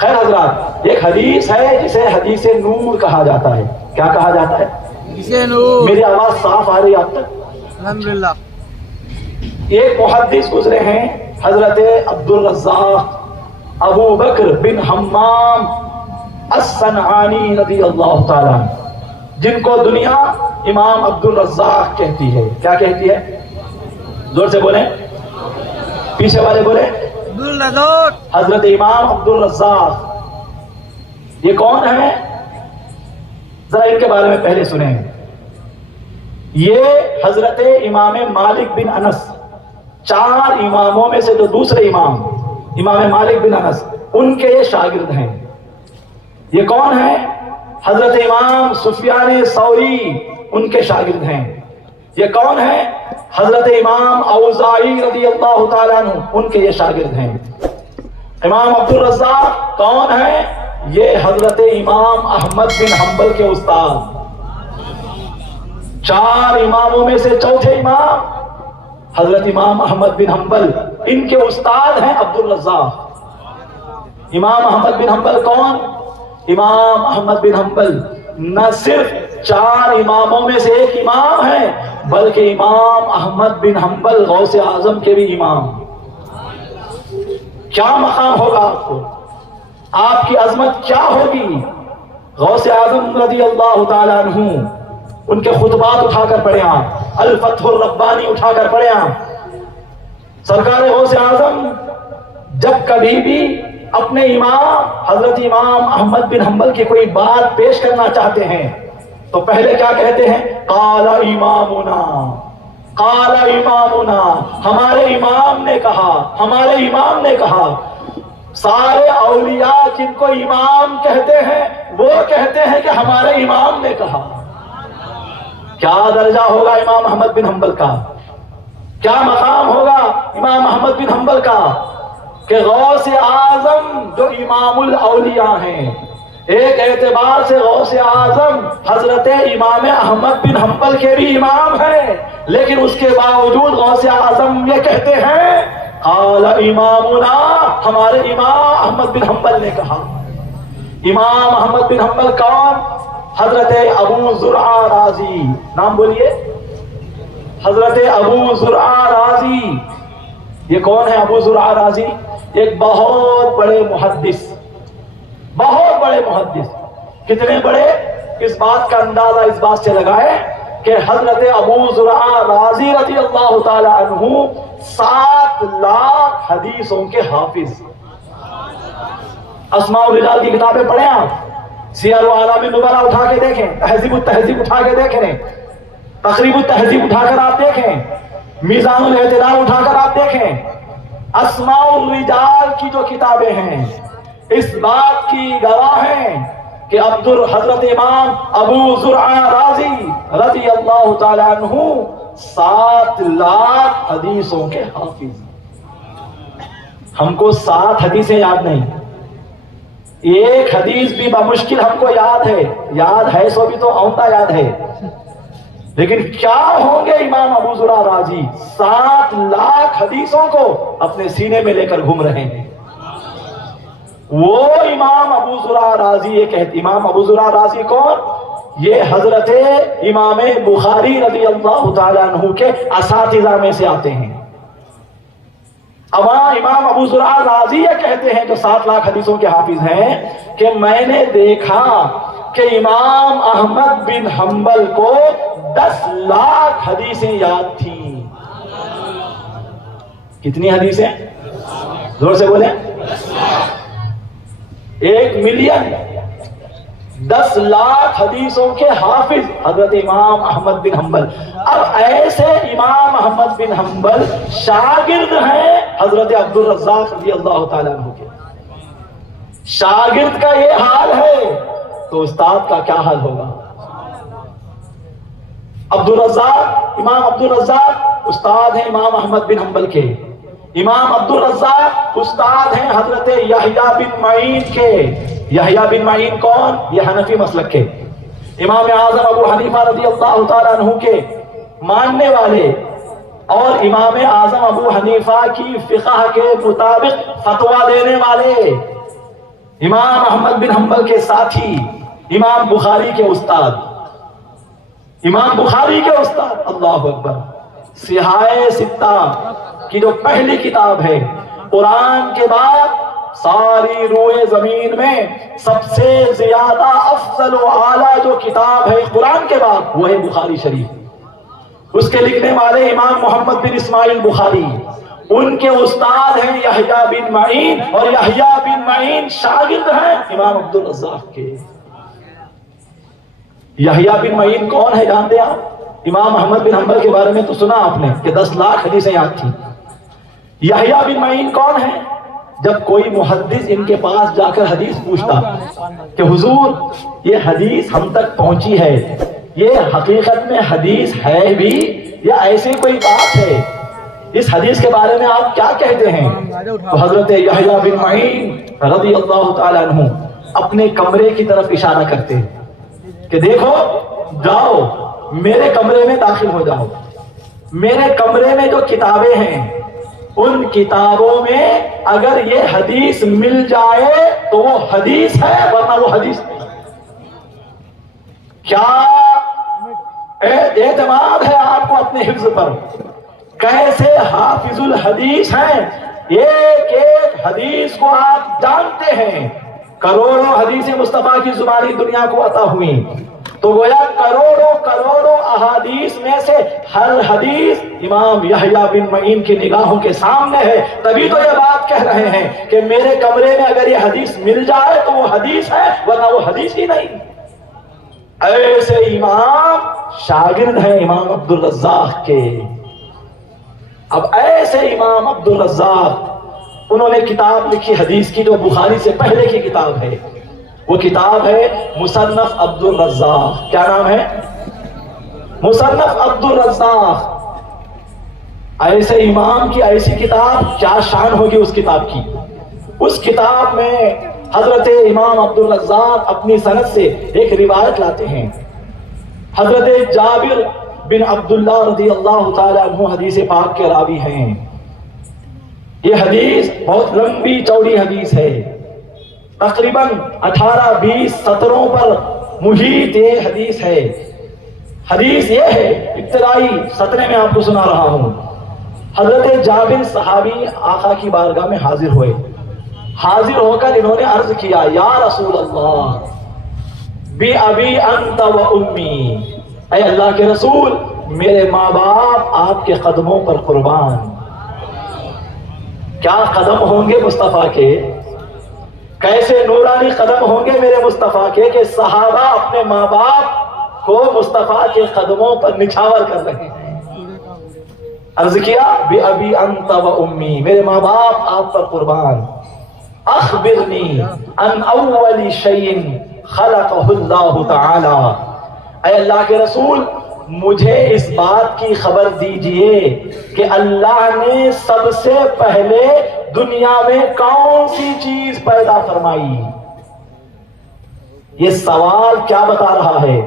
خیر حضرات، ایک حدیث ہے جسے حدیث نور کہا جاتا ہے. کیا کہا جاتا ہے؟ حدیث نور. میری آواز صاف آ رہی ہے اب تک؟ الحمدللہ. ایک محدث گزرے ہیں حضرت عبد الرزاق ابو بکر بن حمام الصنعانی رضی اللہ تعالیٰ، جن کو دنیا امام عبد الرزاق کہتی ہے. کیا کہتی ہے؟ زور سے بولیں، پیچھے والے بولیں. عبدالرزاق. حضرت امام عبد الرزاق یہ کون ہے؟ ذرا ان کے بارے میں پہلے سنیں. یہ حضرت امام مالک بن انس، 4 اماموں میں سے جو دوسرے امام مالک بن انس، ان کے یہ شاگرد ہیں. یہ کون ہیں؟ حضرت امام سفیان ثوری، ان کے شاگرد ہیں. یہ کون ہیں؟ حضرت امام اوزاعی رضی اللہ تعالیٰ عنہ، ان کے یہ شاگرد ہیں. امام عبد الرزاق کون ہیں؟ یہ حضرت امام احمد بن حنبل کے استاد. 4 اماموں میں سے چوتھے امام حضرت امام احمد بن حنبل، ان کے استاد ہیں عبد الرزاق. امام احمد بن حنبل کون؟ امام احمد بن حنبل نہ صرف 4 اماموں میں سے ایک امام ہیں، بلکہ امام احمد بن حنبل غوث اعظم کے بھی امام. کیا مقام ہوگا آپ کو؟ آپ کی عظمت کیا ہوگی؟ غوث اعظم رضی اللہ تعالیٰ عنہ، ان کے خطبات اٹھا کر پڑھیں آپ، الفتح الربانی اٹھا کر پڑھیں آپ. سرکار غوث اعظم جب کبھی بھی اپنے امام حضرت امام احمد بن حنبل کی کوئی بات پیش کرنا چاہتے ہیں تو پہلے کیا کہتے ہیں؟ قال امامنا، قال امامنا، ہمارے امام نے کہا، ہمارے امام نے کہا. سارے اولیاء جن کو امام کہتے ہیں وہ کہتے ہیں کہ ہمارے امام نے کہا. کیا درجہ ہوگا امام احمد بن حنبل کا؟ کیا مقام ہوگا امام احمد بن حنبل کا کہ غوث اعظم جو امام الاولیاء ہیں، ایک اعتبار سے غوث اعظم حضرت امام احمد بن حنبل کے بھی امام ہیں، لیکن اس کے باوجود غوث اعظم یہ کہتے ہیں قال امامنا، ہمارے امام احمد بن حنبل نے کہا. امام احمد بن حنبل کون؟ حضرت ابو زرعہ رازی. نام بولیے. حضرت ابو زرعہ رازی. یہ کون ہے ابو زرعہ رازی؟ ایک بہت بڑے محدث، بہت بڑے محدث. کتنے بڑے؟ اس بات کا اندازہ اس بات سے لگائے کہ حضرت ابو زرعہ رازی رضی اللہ تعالی عنہ 7 لاکھ حدیثوں کے حافظ. اسماء الرجال کی کتابیں پڑھیں آپ، سیر و اعلام النبلاء اٹھا کے دیکھیں، تہذیب التہذیب اٹھا کے دیکھیں، تقریب التہذیب اٹھا کر آپ دیکھیں، میزان الاعتدال اٹھا کر آپ دیکھیں. اسماء الرجال کی جو کتابیں ہیں اس بات کی گواہ ہیں کہ حضرت امام ابو زرعہ رازی رضی اللہ تعالی عنہ 7 لاکھ حدیثوں کے حافظ. ہم کو 7 حدیثیں یاد نہیں، ایک حدیث بھی بمشکل ہم کو یاد ہے سو بھی تو اونتا یاد ہے، لیکن کیا ہوں گے امام ابو زرعہ رازی 7 لاکھ حدیثوں کو اپنے سینے میں لے کر گھوم رہے ہیں. وہ امام ابو زرعہ رازی یہ کہتے. امام ابو زرعہ رازی کون؟ یہ حضرت امام بخاری رضی اللہ تعالیٰ عنہ کے اساتذہ میں سے آتے ہیں. امام ابو زرعہ رازی یہ کہتے ہیں جو 7 لاکھ حدیثوں کے حافظ ہیں کہ میں نے دیکھا کہ امام احمد بن حنبل کو 10 لاکھ حدیثیں یاد تھیں. کتنی حدیثیں؟ زور سے بولیں. 1 ملین 10 لاکھ حدیثوں کے حافظ حضرت امام احمد بن حنبل. اب ایسے امام احمد بن حنبل شاگرد ہیں حضرت عبد الرزاق رضی اللہ تعالیٰ عنہ کے. شاگرد کا یہ حال ہے تو استاد کا کیا حال ہوگا؟ امام عبد الرزاق استاد ہیں امام احمد بن حنبل کے. امام عبد الرزاق استاد ہیں حضرت یحییٰ بن معین کے. یحییٰ بن معین کون؟ یہ حنفی مسلک کے. امام اعظم ابو حنیفہ رضی اللہ تعالیٰ عنہ کے ماننے والے اور امام اعظم ابو حنیفہ کی فقہ کے مطابق فتویٰ دینے والے. امام احمد بن حنبل کے ساتھی، امام بخاری کے استاد، امام بخاری کے استاد، اللہ اکبر، صحاح ستہ کی جو پہلی کتاب ہے، قرآن کے بعد ساری روئے زمین میں سب سے زیادہ افضل و اعلیٰ جو کتاب ہے قرآن کے بعد وہ ہے بخاری شریف۔ اس کے لکھنے والے امام محمد بن اسماعیل بخاری، ان کے استاد ہیں یحییٰ بن معین، اور یحییٰ بن معین شاگرد ہیں امام عبدالرزاق کے۔ یحییٰ بن معین کون ہے جانتے ہیں آپ؟ امام احمد بن حنبل کے بارے میں تو سنا آپ نے کہ 10 لاکھ حدیثیں یاد تھی۔ یحییٰ بن معین کون ہے؟ جب کوئی محدث ان کے پاس جا کر حدیث پوچھتا کہ حضور یہ حدیث ہم تک پہنچی ہے، یہ حقیقت میں حدیث ہے بھی یا ایسی کوئی بات ہے، اس حدیث کے بارے میں آپ کیا کہتے ہیں؟ تو حضرت یحییٰ بن معین رضی اللہ تعالیٰ عنہ اپنے کمرے کی طرف اشارہ کرتے ہیں کہ دیکھو، جاؤ میرے کمرے میں داخل ہو جاؤ، میرے کمرے میں جو کتابیں ہیں ان کتابوں میں اگر یہ حدیث مل جائے تو وہ حدیث ہے، ورنہ وہ حدیث نہیں۔ کیا اعتماد ہے آپ کو اپنے حفظ پر؟ کیسے حافظ الحدیث ہیں، ایک ایک حدیث کو آپ جانتے ہیں۔ کروڑوں حدیث مصطفیٰ کی زبانی دنیا کو عطا ہوئی، تو گویا کروڑوں کروڑوں احادیث میں سے ہر حدیث امام یحییٰ بن معین کی نگاہوں کے سامنے ہے، تبھی تو یہ بات کہہ رہے ہیں کہ میرے کمرے میں اگر یہ حدیث مل جائے تو وہ حدیث ہے، ورنہ وہ حدیث ہی نہیں۔ ایسے امام شاگرد ہیں امام عبدالرزاق کے۔ اب ایسے امام عبدالرزاق انہوں نے کتاب لکھی حدیث کی جو بخاری سے پہلے کی کتاب ہے، وہ کتاب ہے مصنف عبدالرزاق۔ کیا نام ہے؟ مصنف عبدالرزاق۔ ایسے امام کی ایسی کتاب، کیا شان ہوگی اس کتاب کی۔ اس کتاب میں حضرت امام عبدالرزاق اپنی سند سے ایک روایت لاتے ہیں، حضرت جابر بن عبداللہ رضی اللہ تعالیٰ عنہ حدیث پاک کے راوی ہیں۔ یہ حدیث بہت لمبی چوڑی حدیث ہے، تقریباً 18-20 سطروں پر محیط یہ حدیث ہے۔ حدیث یہ ہے، ابتدائی سطرے میں آپ کو سنا رہا ہوں۔ حضرت جابر صحابی آقا کی بارگاہ میں حاضر ہوئے، حاضر ہو کر انہوں نے عرض کیا، یا رسول اللہ بی ابی انت و امی، اے اللہ کے رسول میرے ماں باپ آپ کے قدموں پر قربان۔ کیا قدم ہوں گے مصطفیٰ کے، کیسے نورانی قدم ہوں گے میرے مصطفیٰ کے کہ صحابہ اپنے ماں باپ کو مصطفیٰ کے قدموں پر نچھاور کر رہے ہیں۔ عرض کیا، بی ابی انت و امی، میرے ماں باپ آپ پر قربان۔ اخبرنی ان اول شیء خلقہ اللہ تعالی، اے اللہ کے رسول مجھے اس بات کی خبر دیجئے کہ اللہ نے سب سے پہلے دنیا میں کون سی چیز پیدا فرمائی۔ یہ سوال کیا بتا رہا ہے؟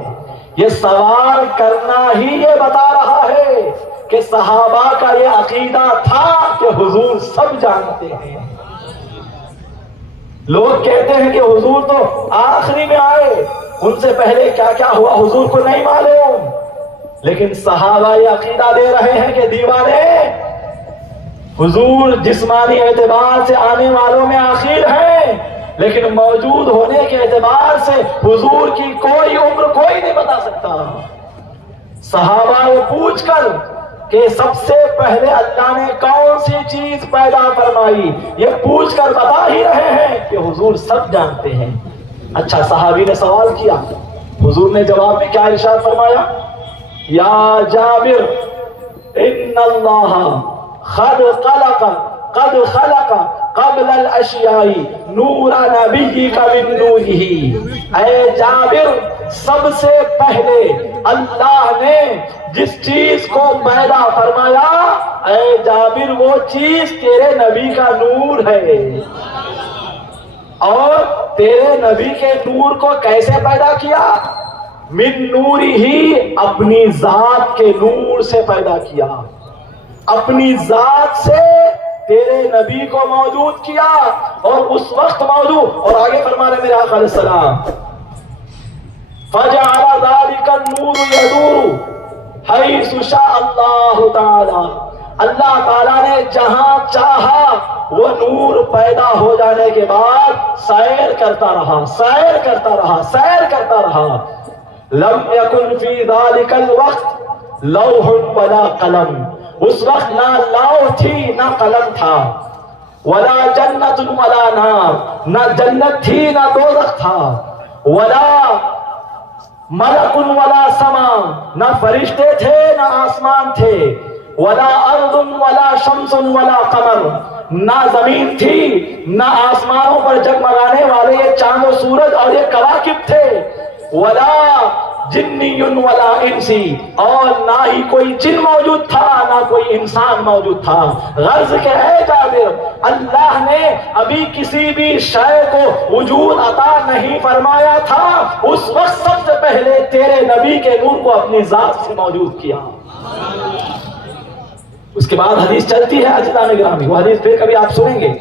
یہ سوال کرنا ہی یہ بتا رہا ہے کہ صحابہ کا یہ عقیدہ تھا کہ حضور سب جانتے ہیں۔ لوگ کہتے ہیں کہ حضور تو آخری میں آئے، ان سے پہلے کیا کیا ہوا حضور کو نہیں معلوم، لیکن صحابہ یہ عقیدہ دے رہے ہیں کہ دیوانے حضور جسمانی اعتبار سے آنے والوں میں آخر ہیں، لیکن موجود ہونے کے اعتبار سے حضور کی کوئی عمر کوئی نہیں بتا سکتا۔ صحابہ یہ پوچھ کر کہ سب سے پہلے اللہ نے کون سی چیز پیدا فرمائی، یہ پوچھ کر بتا ہی رہے ہیں کہ حضور سب جانتے ہیں۔ اچھا، صحابی نے سوال کیا، حضور نے جواب میں کیا ارشاد فرمایا؟ یا جابر ان اللہ قد خلق قبل الاشیاء نور نبیک من نورہ، اے جابر سب سے پہلے اللہ نے جس چیز کو پیدا فرمایا، اے جابر وہ چیز تیرے نبی کا نور ہے۔ اور تیرے نبی کے نور کو کیسے پیدا کیا؟ من نوری ہی، اپنی ذات کے نور سے پیدا کیا، اپنی ذات سے تیرے نبی کو موجود کیا اور اس وقت موجود. اور آگے فرما رہے میرے آقا علیہ السلام فَجَعَلَ ذَلِكَ النُّورُ يَدُورُ حَيْثُ شَاءَ اللَّهُ تعالی. اللہ تعالیٰ نے جہاں چاہا وہ نور پیدا ہو جانے کے بعد سیر کرتا رہا, سیر کرتا رہا, سیر کرتا رہا. لم يكن في ذلك الوقت لوح ولا قلم. اس وقت نہ لوح تھی نہ قلم تھا. ولا جنت ولا نار, نہ جنت تھی نہ دوزخ تھا. ولا ملک ولا سما, نہ فرشتے تھے نہ آسمان تھے. ولا ارض ولا شمس ولا قمر, نہ زمین تھی نہ آسمانوں پر جگمگانے والے یہ چاند و سورج اور یہ کواکب تھے. ولا جنی ولا انسی, اور نہ ہی کوئی جن موجود تھا نہ کوئی انسان موجود تھا. غرض کہ ہے جابر, اللہ نے ابھی کسی بھی شے کو وجود عطا نہیں فرمایا تھا, اس وقت سب سے پہلے تیرے نبی کے نور کو اپنی ذات سے موجود کیا. اس کے بعد حدیث چلتی ہے عزیزان گرامی, وہ حدیث پھر کبھی آپ سنیں گے.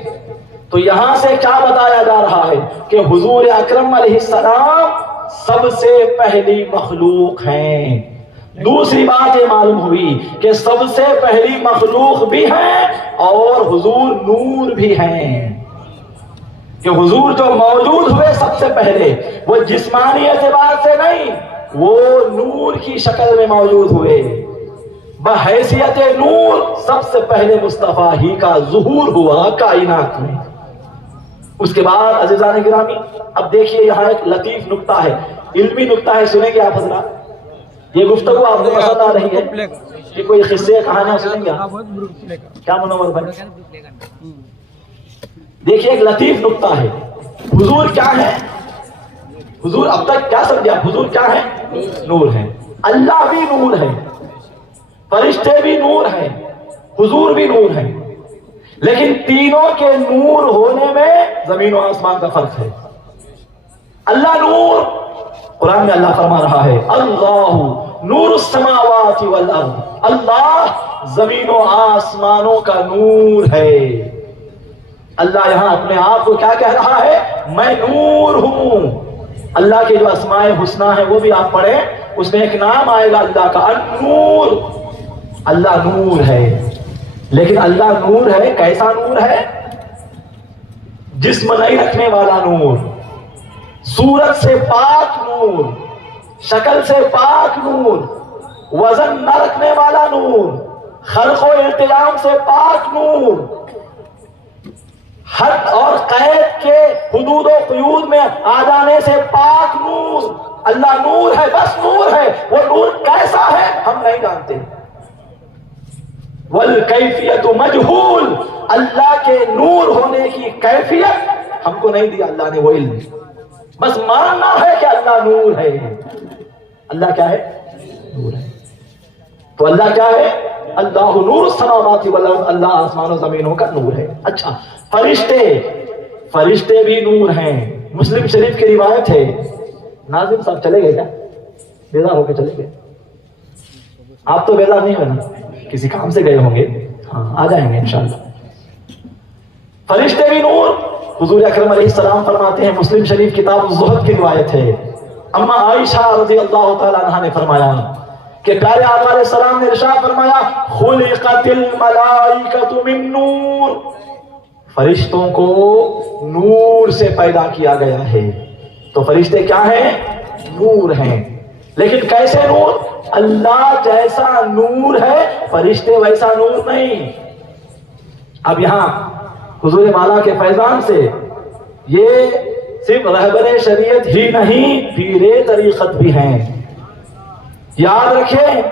تو یہاں سے کیا بتایا جا رہا ہے کہ حضور اکرم علیہ السلام سب سے پہلی مخلوق ہیں. دوسری بات یہ معلوم ہوئی کہ سب سے پہلی مخلوق بھی ہیں اور حضور نور بھی ہیں. کہ حضور جو موجود ہوئے سب سے پہلے وہ جسمانی اعتبار سے نہیں, وہ نور کی شکل میں موجود ہوئے. بحیثیت نور سب سے پہلے مصطفیٰ ہی کا ظہور ہوا کائنات میں. اس کے بعد عزیزان گرامی اب دیکھیے یہاں ایک لطیف نکتہ ہے, علمی نکتہ ہے, سنیں گے آپ حضرات. یہ گفتگو آپ کو پسند آ رہی ہے کہ کوئی قصے کہانیاں سنیں گے آپ؟ کیا منور بھائی, دیکھیے ایک لطیف نکتہ ہے. حضور کیا ہے؟ حضور اب تک کیا سمجھا؟ حضور کیا ہے؟ نور ہے. اللہ بھی نور ہے, فرشتے بھی نور ہیں, حضور بھی نور ہیں. لیکن تینوں کے نور ہونے میں زمین و آسمان کا فرق ہے. اللہ نور, قرآن میں اللہ فرما رہا ہے اللہ نور السماوات والارض, اللہ زمین و آسمانوں کا نور ہے. اللہ یہاں اپنے آپ کو کیا کہہ رہا ہے؟ میں نور ہوں. اللہ کے جو اسماء حسنی ہیں وہ بھی آپ پڑھیں, اس میں ایک نام آئے گا اللہ کا النور. اللہ نور ہے, لیکن اللہ نور ہے. کیسا نور ہے؟ جسم نہیں رکھنے والا نور, صورت سے پاک نور, شکل سے پاک نور, وزن نہ رکھنے والا نور, خلق و التیام سے پاک نور, حد اور قید کے حدود و قیود میں آ جانے سے پاک نور. اللہ نور ہے, بس نور ہے. وہ نور کیسا ہے ہم نہیں جانتے. والکیفیت مجہول, اللہ کے نور ہونے کی کیفیت ہم کو نہیں دیا اللہ نے وہ علم, بس ماننا ہے کہ اللہ نور ہے. اللہ کیا ہے؟ نور ہے. تو اللہ کیا ہے؟ اللہ نور السماوات والارض, اللہ آسمان و زمینوں کا نور ہے. اچھا, فرشتے بھی نور ہیں. مسلم شریف کی روایت ہے. ناظم صاحب چلے گئے کیا؟ بیدار ہو کے چلے گئے؟ آپ تو بیدار نہیں ہونا, کسی کام سے گئے ہوں گے. ہاں آ جائیں گے انشاءاللہ. فرشتے بھی نور. حضور اکرم علیہ السلام فرماتے ہیں, مسلم شریف کتاب الزہد کی روایت ہے, اما عائشہ رضی اللہ تعالی عنہا نے فرمایا کہ پیارے آقا علیہ السلام نے ارشاد فرمایا خلقت الملائکۃ من نور, فرشتوں کو نور سے پیدا کیا گیا ہے. تو فرشتے کیا ہیں؟ نور ہیں. لیکن کیسے نور؟ اللہ جیسا نور ہے فرشتے ویسا نور نہیں. اب یہاں حضور مولا کے فیضان سے یہ صرف رہبر شریعت ہی نہیں, پیر طریقت بھی ہیں. یاد رکھیں,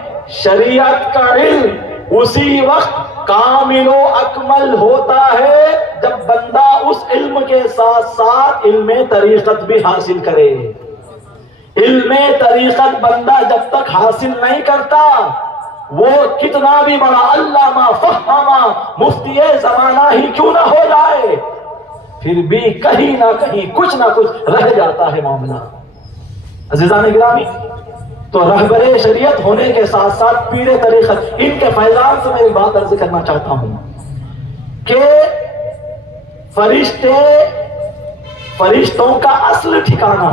شریعت کا علم اسی وقت کامل و اکمل ہوتا ہے جب بندہ اس علم کے ساتھ ساتھ علم طریقت بھی حاصل کرے. علم طریقت بندہ جب تک حاصل نہیں کرتا, وہ کتنا بھی بڑا علامہ فہامہ مفتی زمانہ ہی کیوں نہ ہو جائے, پھر بھی کہیں نہ کہیں کچھ نہ کچھ رہ جاتا ہے معاملہ. عزیزان گرامی, تو رہبر شریعت ہونے کے ساتھ ساتھ پیر طریقت, ان کے فیضان سے میں ایک بات عرض کرنا چاہتا ہوں. کہ فرشتوں کا اصل ٹھکانہ،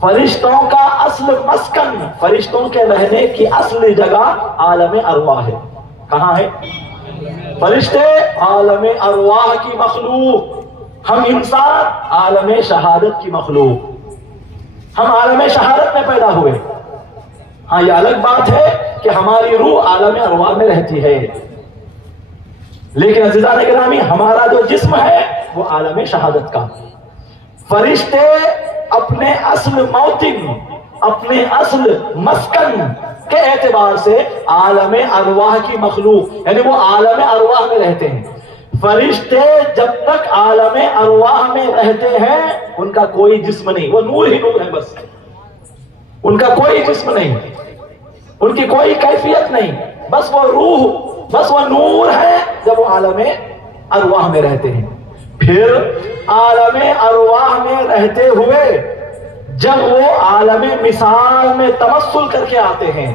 فرشتوں کا اصل مسکن، فرشتوں کے رہنے کی اصل جگہ عالم ارواح ہے۔ کہاں ہے؟ فرشتے عالم ارواح کی مخلوق، ہم انسان عالم شہادت کی مخلوق، ہم عالم شہادت میں پیدا ہوئے۔ ہاں یہ الگ بات ہے کہ ہماری روح عالم ارواح میں رہتی ہے، لیکن عزیزان گرامی ہمارا جو جسم ہے وہ عالم شہادت کا۔ فرشتے اپنے اصل موطن، اپنے اصل مسکن کے اعتبار سے عالم ارواح کی مخلوق، یعنی وہ عالم ارواح میں رہتے ہیں۔ فرشتے جب تک عالم ارواح میں رہتے ہیں ان کا کوئی جسم نہیں، وہ نور ہی نور ہے، بس ان کا کوئی جسم نہیں، ان کی کوئی کیفیت نہیں، بس وہ روح، بس وہ نور ہے جب وہ عالم ارواح میں رہتے ہیں۔ پھر عالم ارواح میں رہتے ہوئے جب وہ عالم مثال میں تمثل کر کے آتے ہیں،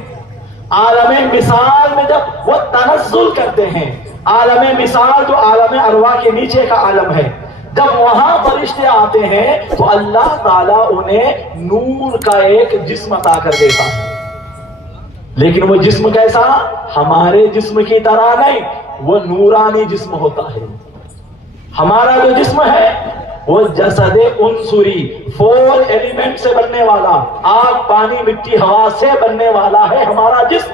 عالم مثال میں جب وہ تنزل کرتے ہیں، عالم مثال جو عالم ارواح کے نیچے کا عالم ہے، جب وہاں فرشتے آتے ہیں تو اللہ تعالیٰ انہیں نور کا ایک جسم عطا کر دیتا ہے، لیکن وہ جسم کیسا؟ ہمارے جسم کی طرح نہیں، وہ نورانی جسم ہوتا ہے۔ ہمارا جو جسم ہے وہ جسد عنصری، 4 ایلیمنٹ سے بننے والا، آگ پانی مٹی ہوا سے بننے والا ہے ہمارا جسم،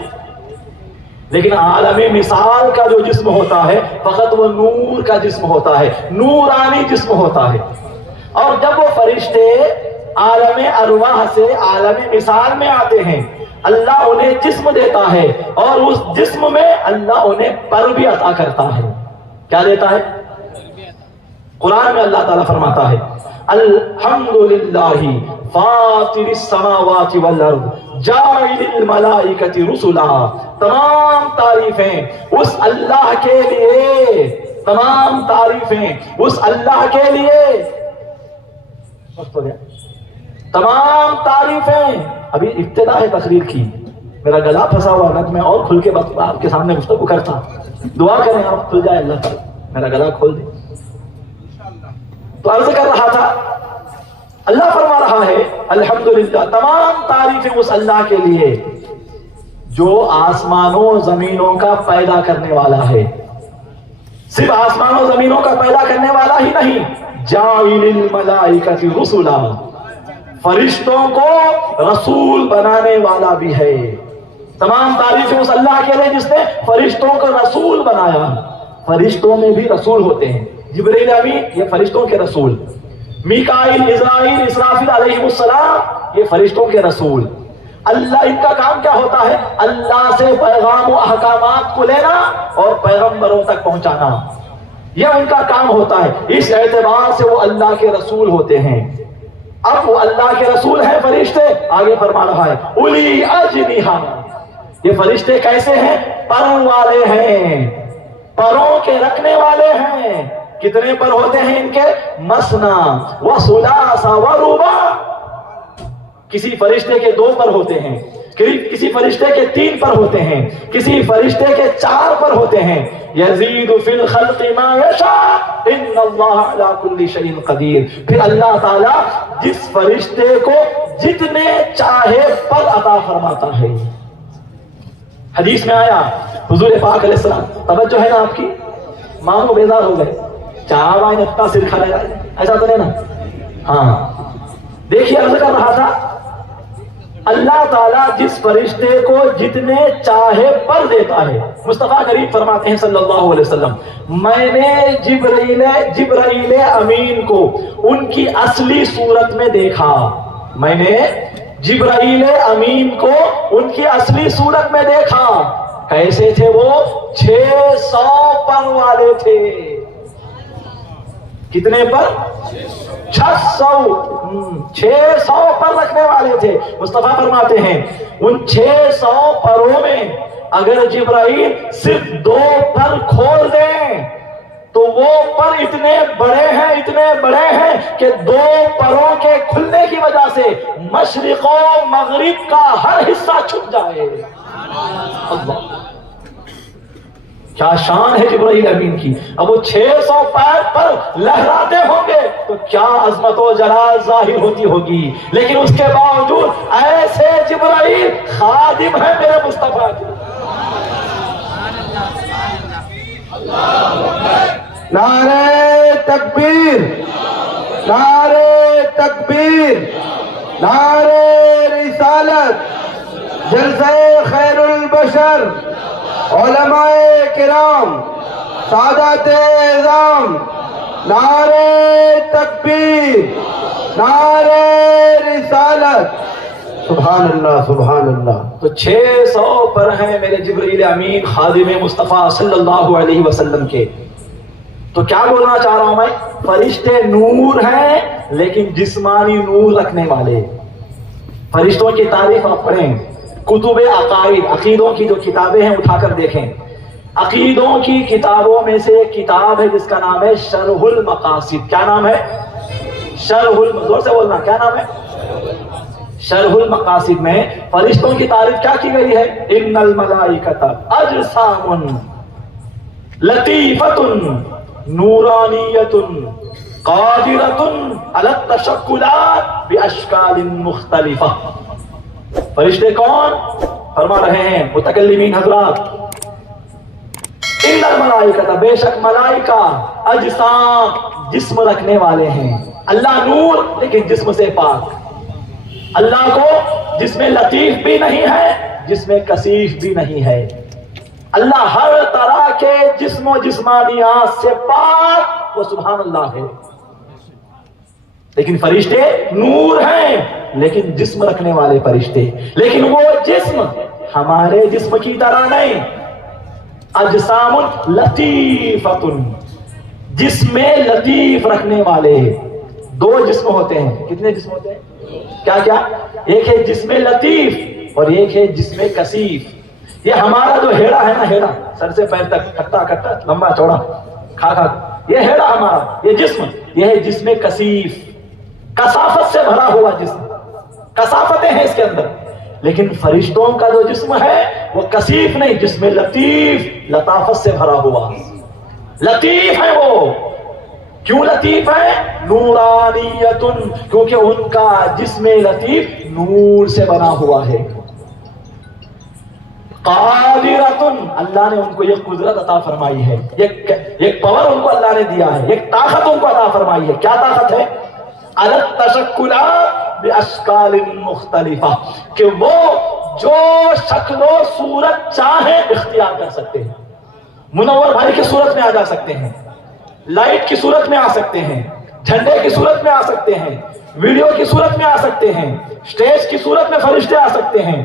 لیکن عالم مثال کا جو جسم ہوتا ہے فقط وہ نور کا جسم ہوتا ہے، نورانی جسم ہوتا ہے۔ اور جب وہ فرشتے عالم ارواح سے عالم مثال میں آتے ہیں اللہ انہیں جسم دیتا ہے، اور اس جسم میں اللہ انہیں پر بھی عطا کرتا ہے۔ کیا دیتا ہے؟ قرآن میں اللہ تعالیٰ فرماتا ہے الحمدللہ فاطر السماوات والارض جاعل الملائکۃ رسلا، تمام تعریفیں اس اللہ کے لیے، تمام تعریفیں اس اللہ کے لیے، تمام تعریفیں۔ ابھی ابتدا ہے تقریر کی، میرا گلا پھنسا ہوا نہ میں اور کھل کے آپ کے سامنے گفتگو کرتا، دعا کریں آپ کھل جائے اللہ تعالیٰ میرا گلا کھول دے۔ تو عرض کر رہا تھا اللہ فرما رہا ہے الحمدللہ، تمام تعریفیں اس اللہ کے لیے جو آسمانوں زمینوں کا پیدا کرنے والا ہے۔ صرف آسمانوں زمینوں کا پیدا کرنے والا ہی نہیں، جاعل الملائکۃ رسلا، فرشتوں کو رسول بنانے والا بھی ہے۔ تمام تعریفیں اس اللہ کے لیے جس نے فرشتوں کو رسول بنایا۔ فرشتوں میں بھی رسول ہوتے ہیں، جبرائیل امین یہ فرشتوں کے رسول، میکائیل اسرافیل اسرافیل علیہ السلام یہ فرشتوں کے رسول۔ اللہ ان کا کام کیا ہوتا ہے؟ اللہ سے پیغام و احکامات کو لینا اور پیغمبروں تک پہنچانا، یہ ان کا کام ہوتا ہے۔ اس اعتبار سے وہ اللہ کے رسول ہوتے ہیں۔ اب وہ اللہ کے رسول ہیں فرشتے، آگے فرما رہا ہے اولی اجنحہ، یہ فرشتے کیسے ہیں؟ پر والے ہیں، پروں کے رکھنے والے ہیں۔ کتنے پر ہوتے ہیں ان کے؟ مثنا و ثلاث و رباع، کسی فرشتے کے 2 پر ہوتے ہیں، کسی فرشتے کے 3 پر ہوتے ہیں، کسی فرشتے کے 4 پر ہوتے ہیں۔ یزید فی الخلق ما یشاء ان اللہ علی کل شیء قدیر، پھر اللہ تعالیٰ جس فرشتے کو جتنے چاہے پر عطا فرماتا ہے۔ حدیث میں آیا حضور پاک علیہ السلام، توجہ ہے نا آپ کی؟ مانو بیدار ہو گئے، چاہا اتنا سر کھا لگا، ایسا تو نہیں نا؟ ہاں دیکھیے عرض کر رہا تھا اللہ تعالیٰ جس فرشتے کو جتنے چاہے پر دیتا ہے۔ مصطفیٰ کریم فرماتے ہیں صلی اللہ علیہ وسلم میں نے جبرائیل امین کو ان کی اصلی صورت میں دیکھا، میں نے جبرائیل امین کو ان کی اصلی صورت میں دیکھا۔ کیسے تھے وہ؟ 600 پر والے تھے۔ کتنے پر؟ 600 پر رکھنے والے تھے۔ مصطفیٰ فرماتے ہیں ان 600 پروں میں اگر جبرائیل صرف 2 پر کھول دیں تو وہ پر اتنے بڑے ہیں کہ 2 پروں کے کھلنے کی وجہ سے مشرق و مغرب کا ہر حصہ چھپ جائے۔ اللہ کیا شان ہے جبرائیل امین کی. اب وہ 600 پیر پر لہراتے ہوں گے تو کیا عظمت و جلال ظاہر ہوتی ہوگی. لیکن اس کے باوجود ایسے جبرائیل خادم ہے میرے مصطفیٰ کے. نعرہ تکبیر، نعرہ تکبیر، نعرہ رسالت، جلسہ خیر البشر، علماء کرام، سادات اعظام، نعرہ تکبیر، نعرہ رسالت. سبحان اللہ، سبحان اللہ. تو 600 پر ہیں میرے جبرائیل امین خادم مصطفیٰ صلی اللہ علیہ وسلم کے. تو کیا بولنا چاہ رہا ہوں میں؟ فرشتے نور ہیں لیکن جسمانی نور رکھنے والے. فرشتوں کی تعریف آپ پڑھیں، کتب عقائد، عقیدوں کی جو کتابیں ہیں اٹھا کر دیکھیں. عقیدوں کی کتابوں میں سے ایک کتاب ہے جس کا نام ہے شرح المقاصد. کیا نام ہے؟ زور سے بولنا، کیا نام ہے؟ شرح المقاصد میں فرشتوں کی تعریف کیا کی گئی ہے؟ ان الملائکۃ اجسام لطیفۃ نورانیۃ قادرۃ علی التشکلات باشکال مختلفہ. فرشتے کون؟ فرما رہے ہیں متکلمین حضرات، ان الملائکۃ، بے شک ملائکہ، اجسام، جسم رکھنے والے ہیں. اللہ نور لیکن جسم سے پاک. اللہ کو جس میں لطیف بھی نہیں ہے، جس میں کثیف بھی نہیں ہے. اللہ ہر طرح کے جسم و جسمانیات سے پاک، وہ سبحان اللہ ہے. لیکن فرشتے نور ہیں لیکن جسم رکھنے والے فرشتے. لیکن وہ جسم ہمارے جسم کی طرح نہیں. اجسام لطیفۃ، جسم لطیف رکھنے والے. 2 جسم ہوتے ہیں. کتنے جسم ہوتے ہیں؟ کیا کیا؟ ایک ہے جسم لطیف اور ایک ہے جسم کثیف. یہ ہمارا جو ہیڑا ہے نا، ہیڑا سر سے پیر تک، کٹا کٹا، لمبا چوڑا، کھا کھا، یہ ہیڑا ہمارا، یہ جسم، یہ ہے جسم کثیف، کثافت سے بھرا ہوا جسم. کثافتیں ہیں اس کے اندر. لیکن فرشتوں کا جو جسم ہے وہ کثیف نہیں، جسم لطیف، لطافت سے بھرا ہوا. لطیف ہے وہ. کیوں لطیف ہے؟ نورانیۃ، کیونکہ ان کا جسم لطیف نور سے بنا ہوا ہے. قادرۃ، اللہ نے ان کو یہ قدرت عطا فرمائی ہے، ایک پاور ان کو اللہ نے دیا ہے، ایک طاقت ان کو عطا فرمائی ہے. کیا طاقت ہے؟ علی التشکلات باشکال مختلفہ، کہ وہ جو شکل و صورت چاہیں اختیار کر سکتے ہیں. منور بھائی کی صورت میں آ جا سکتے ہیں، لائٹ کی صورت میں آ سکتے ہیں، جھنڈے کی صورت میں آ سکتے ہیں، ویڈیو کی صورت میں آ سکتے ہیں، سٹیج کی صورت میں فرشتے آ سکتے ہیں.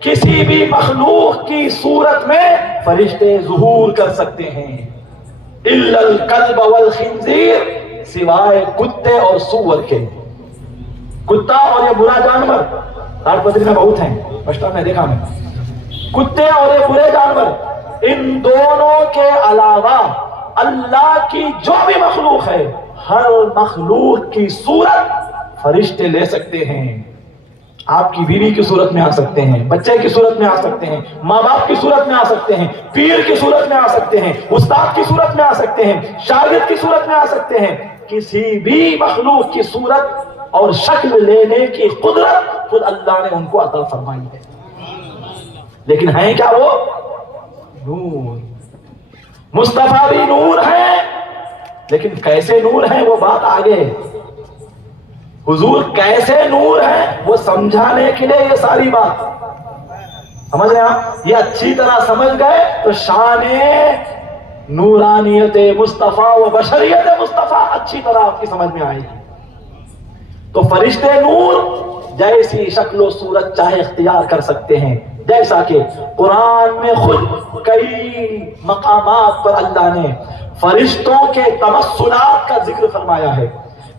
کسی بھی مخلوق کی صورت میں فرشتے ظہور کر سکتے ہیں. الا الکلب والخنزیر، سوائے کتے اور سور کے. کتا اور یہ برا جانور تاج پتری میں بہت ہیں، پشتہ میں دیکھا میں. کتے اور یہ برے جانور، ان دونوں کے علاوہ اللہ کی جو بھی مخلوق ہے، ہر مخلوق کی صورت فرشتے لے سکتے ہیں. آپ کی بیوی کی صورت میں آ سکتے ہیں، بچے کی صورت میں آ سکتے ہیں، ماں باپ کی صورت میں آ سکتے ہیں، پیر کی صورت میں آ سکتے ہیں، استاد کی صورت میں آ سکتے ہیں، شاگرد کی صورت میں آ سکتے ہیں. کسی بھی مخلوق کی صورت اور شکل لینے کی قدرت خود اللہ نے ان کو عطا فرمائی ہے. لیکن ہیں کیا وہ؟ نور. مصطفیٰ بھی نور ہے لیکن کیسے نور ہیں وہ بات آگے. حضور کیسے نور ہے وہ سمجھانے کے لیے یہ ساری بات سمجھ رہے آپ. یہ اچھی طرح سمجھ گئے تو شان نورانیت مصطفیٰ و بشریت مصطفیٰ اچھی طرح آپ کی سمجھ میں آئے گی. تو فرشتے نور جیسی شکل و صورت چاہے اختیار کر سکتے ہیں، جیسا کہ قرآن میں خود کئی مقامات پر اللہ نے فرشتوں کے تمثلات کا ذکر فرمایا ہے.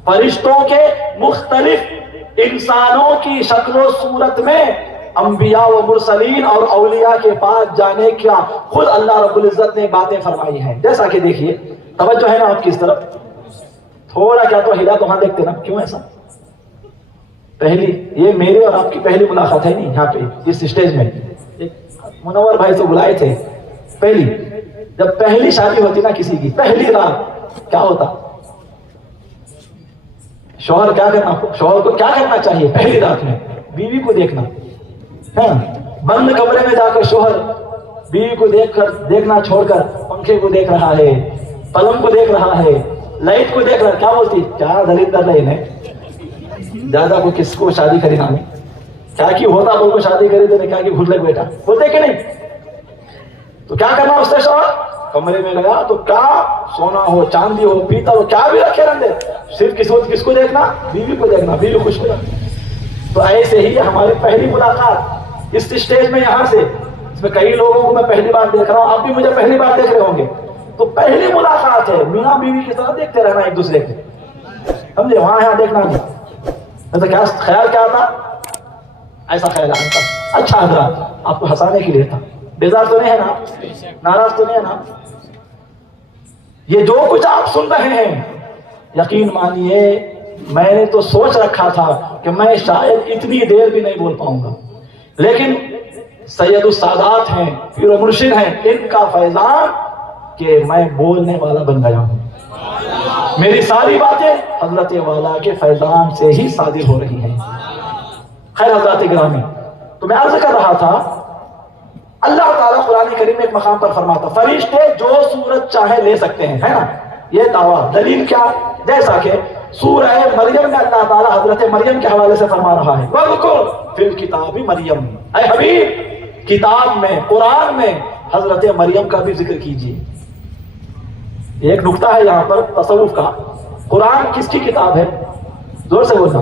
فرشتوں کے مختلف انسانوں کی شکل و صورت میں انبیاء و مرسلین اور اولیاء کے پاس جانے کا خود اللہ رب العزت نے باتیں فرمائی ہیں. جیسا کہ دیکھیے، توجہ ہے نا آپ کی اس طرف، تھوڑا کیا تو ہلا تو ہاں دیکھتے نا. کیوں ایسا؟ پہلی یہ میرے اور آپ کی پہلی ملاقات ہے نہیں یہاں پہ اس اسٹیج میں. ایک منور بھائی سے بلائے تھے پہلی. جب پہلی شادی ہوتی نا کسی کی، پہلی رات کیا ہوتا؟ شوہر کو کیا کرنا چاہیے پہلی رات میں؟ بیوی کو دیکھنا ہے نا، بند کمرے میں جا کر شوہر بیوی کو دیکھنا چھوڑ کر پنکھے کو دیکھ رہا ہے، پلنگ کو دیکھ رہا ہے، لائٹ کو دیکھ رہا ہے، کیا بولتی؟ کیا دلیل کر رہے ہیں زیادہ کو کس کو شادی کری نہ کیا کی ہوتا بول کو شادی کری تو کیا کی بھول لگ بیٹا، بولتے کہ نہیں؟ تو کیا کرنا اس نے شوہر؟ کمرے میں گیا تو کیا سونا ہو چاندی ہو پیتل ہو کیا بھی رکھے رندے، صرف کس کو دیکھنا؟ بیوی کو دیکھنا، بیوی خوش ہو جاتی۔ تو ایسے ہی ہماری پہلی ملاقات اس اسٹیج میں یہاں سے، اس میں کئی لوگوں کو میں پہلی بار دیکھ رہا ہوں، آپ بھی مجھے پہلی بار دیکھ رہے ہوں گے، تو پہلی ملاقات ہے میاں بیوی کی طرح دیکھتے رہنا ایک دوسرے کو، سمجھے؟ وہاں یہاں دیکھنا نہیں۔ تو کیا خیال کیا تھا؟ ایسا خیال آتا اچھا حضرات آپ کو ہنسانے کے لیے تھا، بیزار تو نہیں ہے نا، ناراض تو نہیں ہے نا؟ یہ جو کچھ آپ سن رہے ہیں یقین مانیے میں نے تو سوچ رکھا تھا کہ میں شاید اتنی دیر بھی نہیں بول پاؤں گا، لیکن سید السادات ہیں، پیر و مرشد ہیں، ان کا فیضان کہ میں بولنے والا بن گیا ہوں۔ میری ساری باتیں حضرت والا کے فیضان سے ہی صادر ہو رہی ہیں۔ خیر حضرات گرامی، تو میں عرض کر رہا تھا اللہ تعالیٰ قرآن کریم میں ایک مقام پر فرماتا فرشتے جو صورت چاہے لے سکتے ہیں، ہے نا؟ یہ دعویٰ دلیل کیا؟ جیسا کہ سورہ مریم میں اللہ تعالیٰ حضرت مریم کے حوالے سے فرما رہا ہے وَذْكُرْ فِي الْكِتَابِ مریم، اے حبیب کتاب میں قرآن میں حضرت مریم کا بھی ذکر کیجیے۔ ایک نقطہ ہے یہاں پر تصوف کا، قرآن کس کی کتاب ہے؟ زور سے بولنا،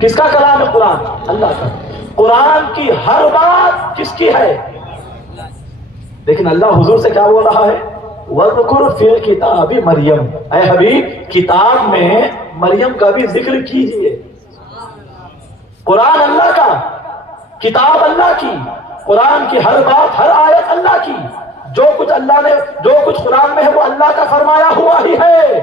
کس کا کلام ہے قرآن؟ اللہ کا۔ قرآن کی ہر بات کس کی ہے؟ لیکن اللہ حضور سے کیا بول رہا ہے؟ وَذْكُرْ فِي الْكِتَابِ مریم، اے حبیب کتاب میں مریم کا بھی ذکر کیجئے۔ قرآن اللہ کا، کتاب اللہ کی، قرآن کی ہر بات ہر آیت اللہ کی، جو کچھ اللہ نے جو کچھ قرآن میں ہے وہ اللہ کا فرمایا ہوا ہی ہے۔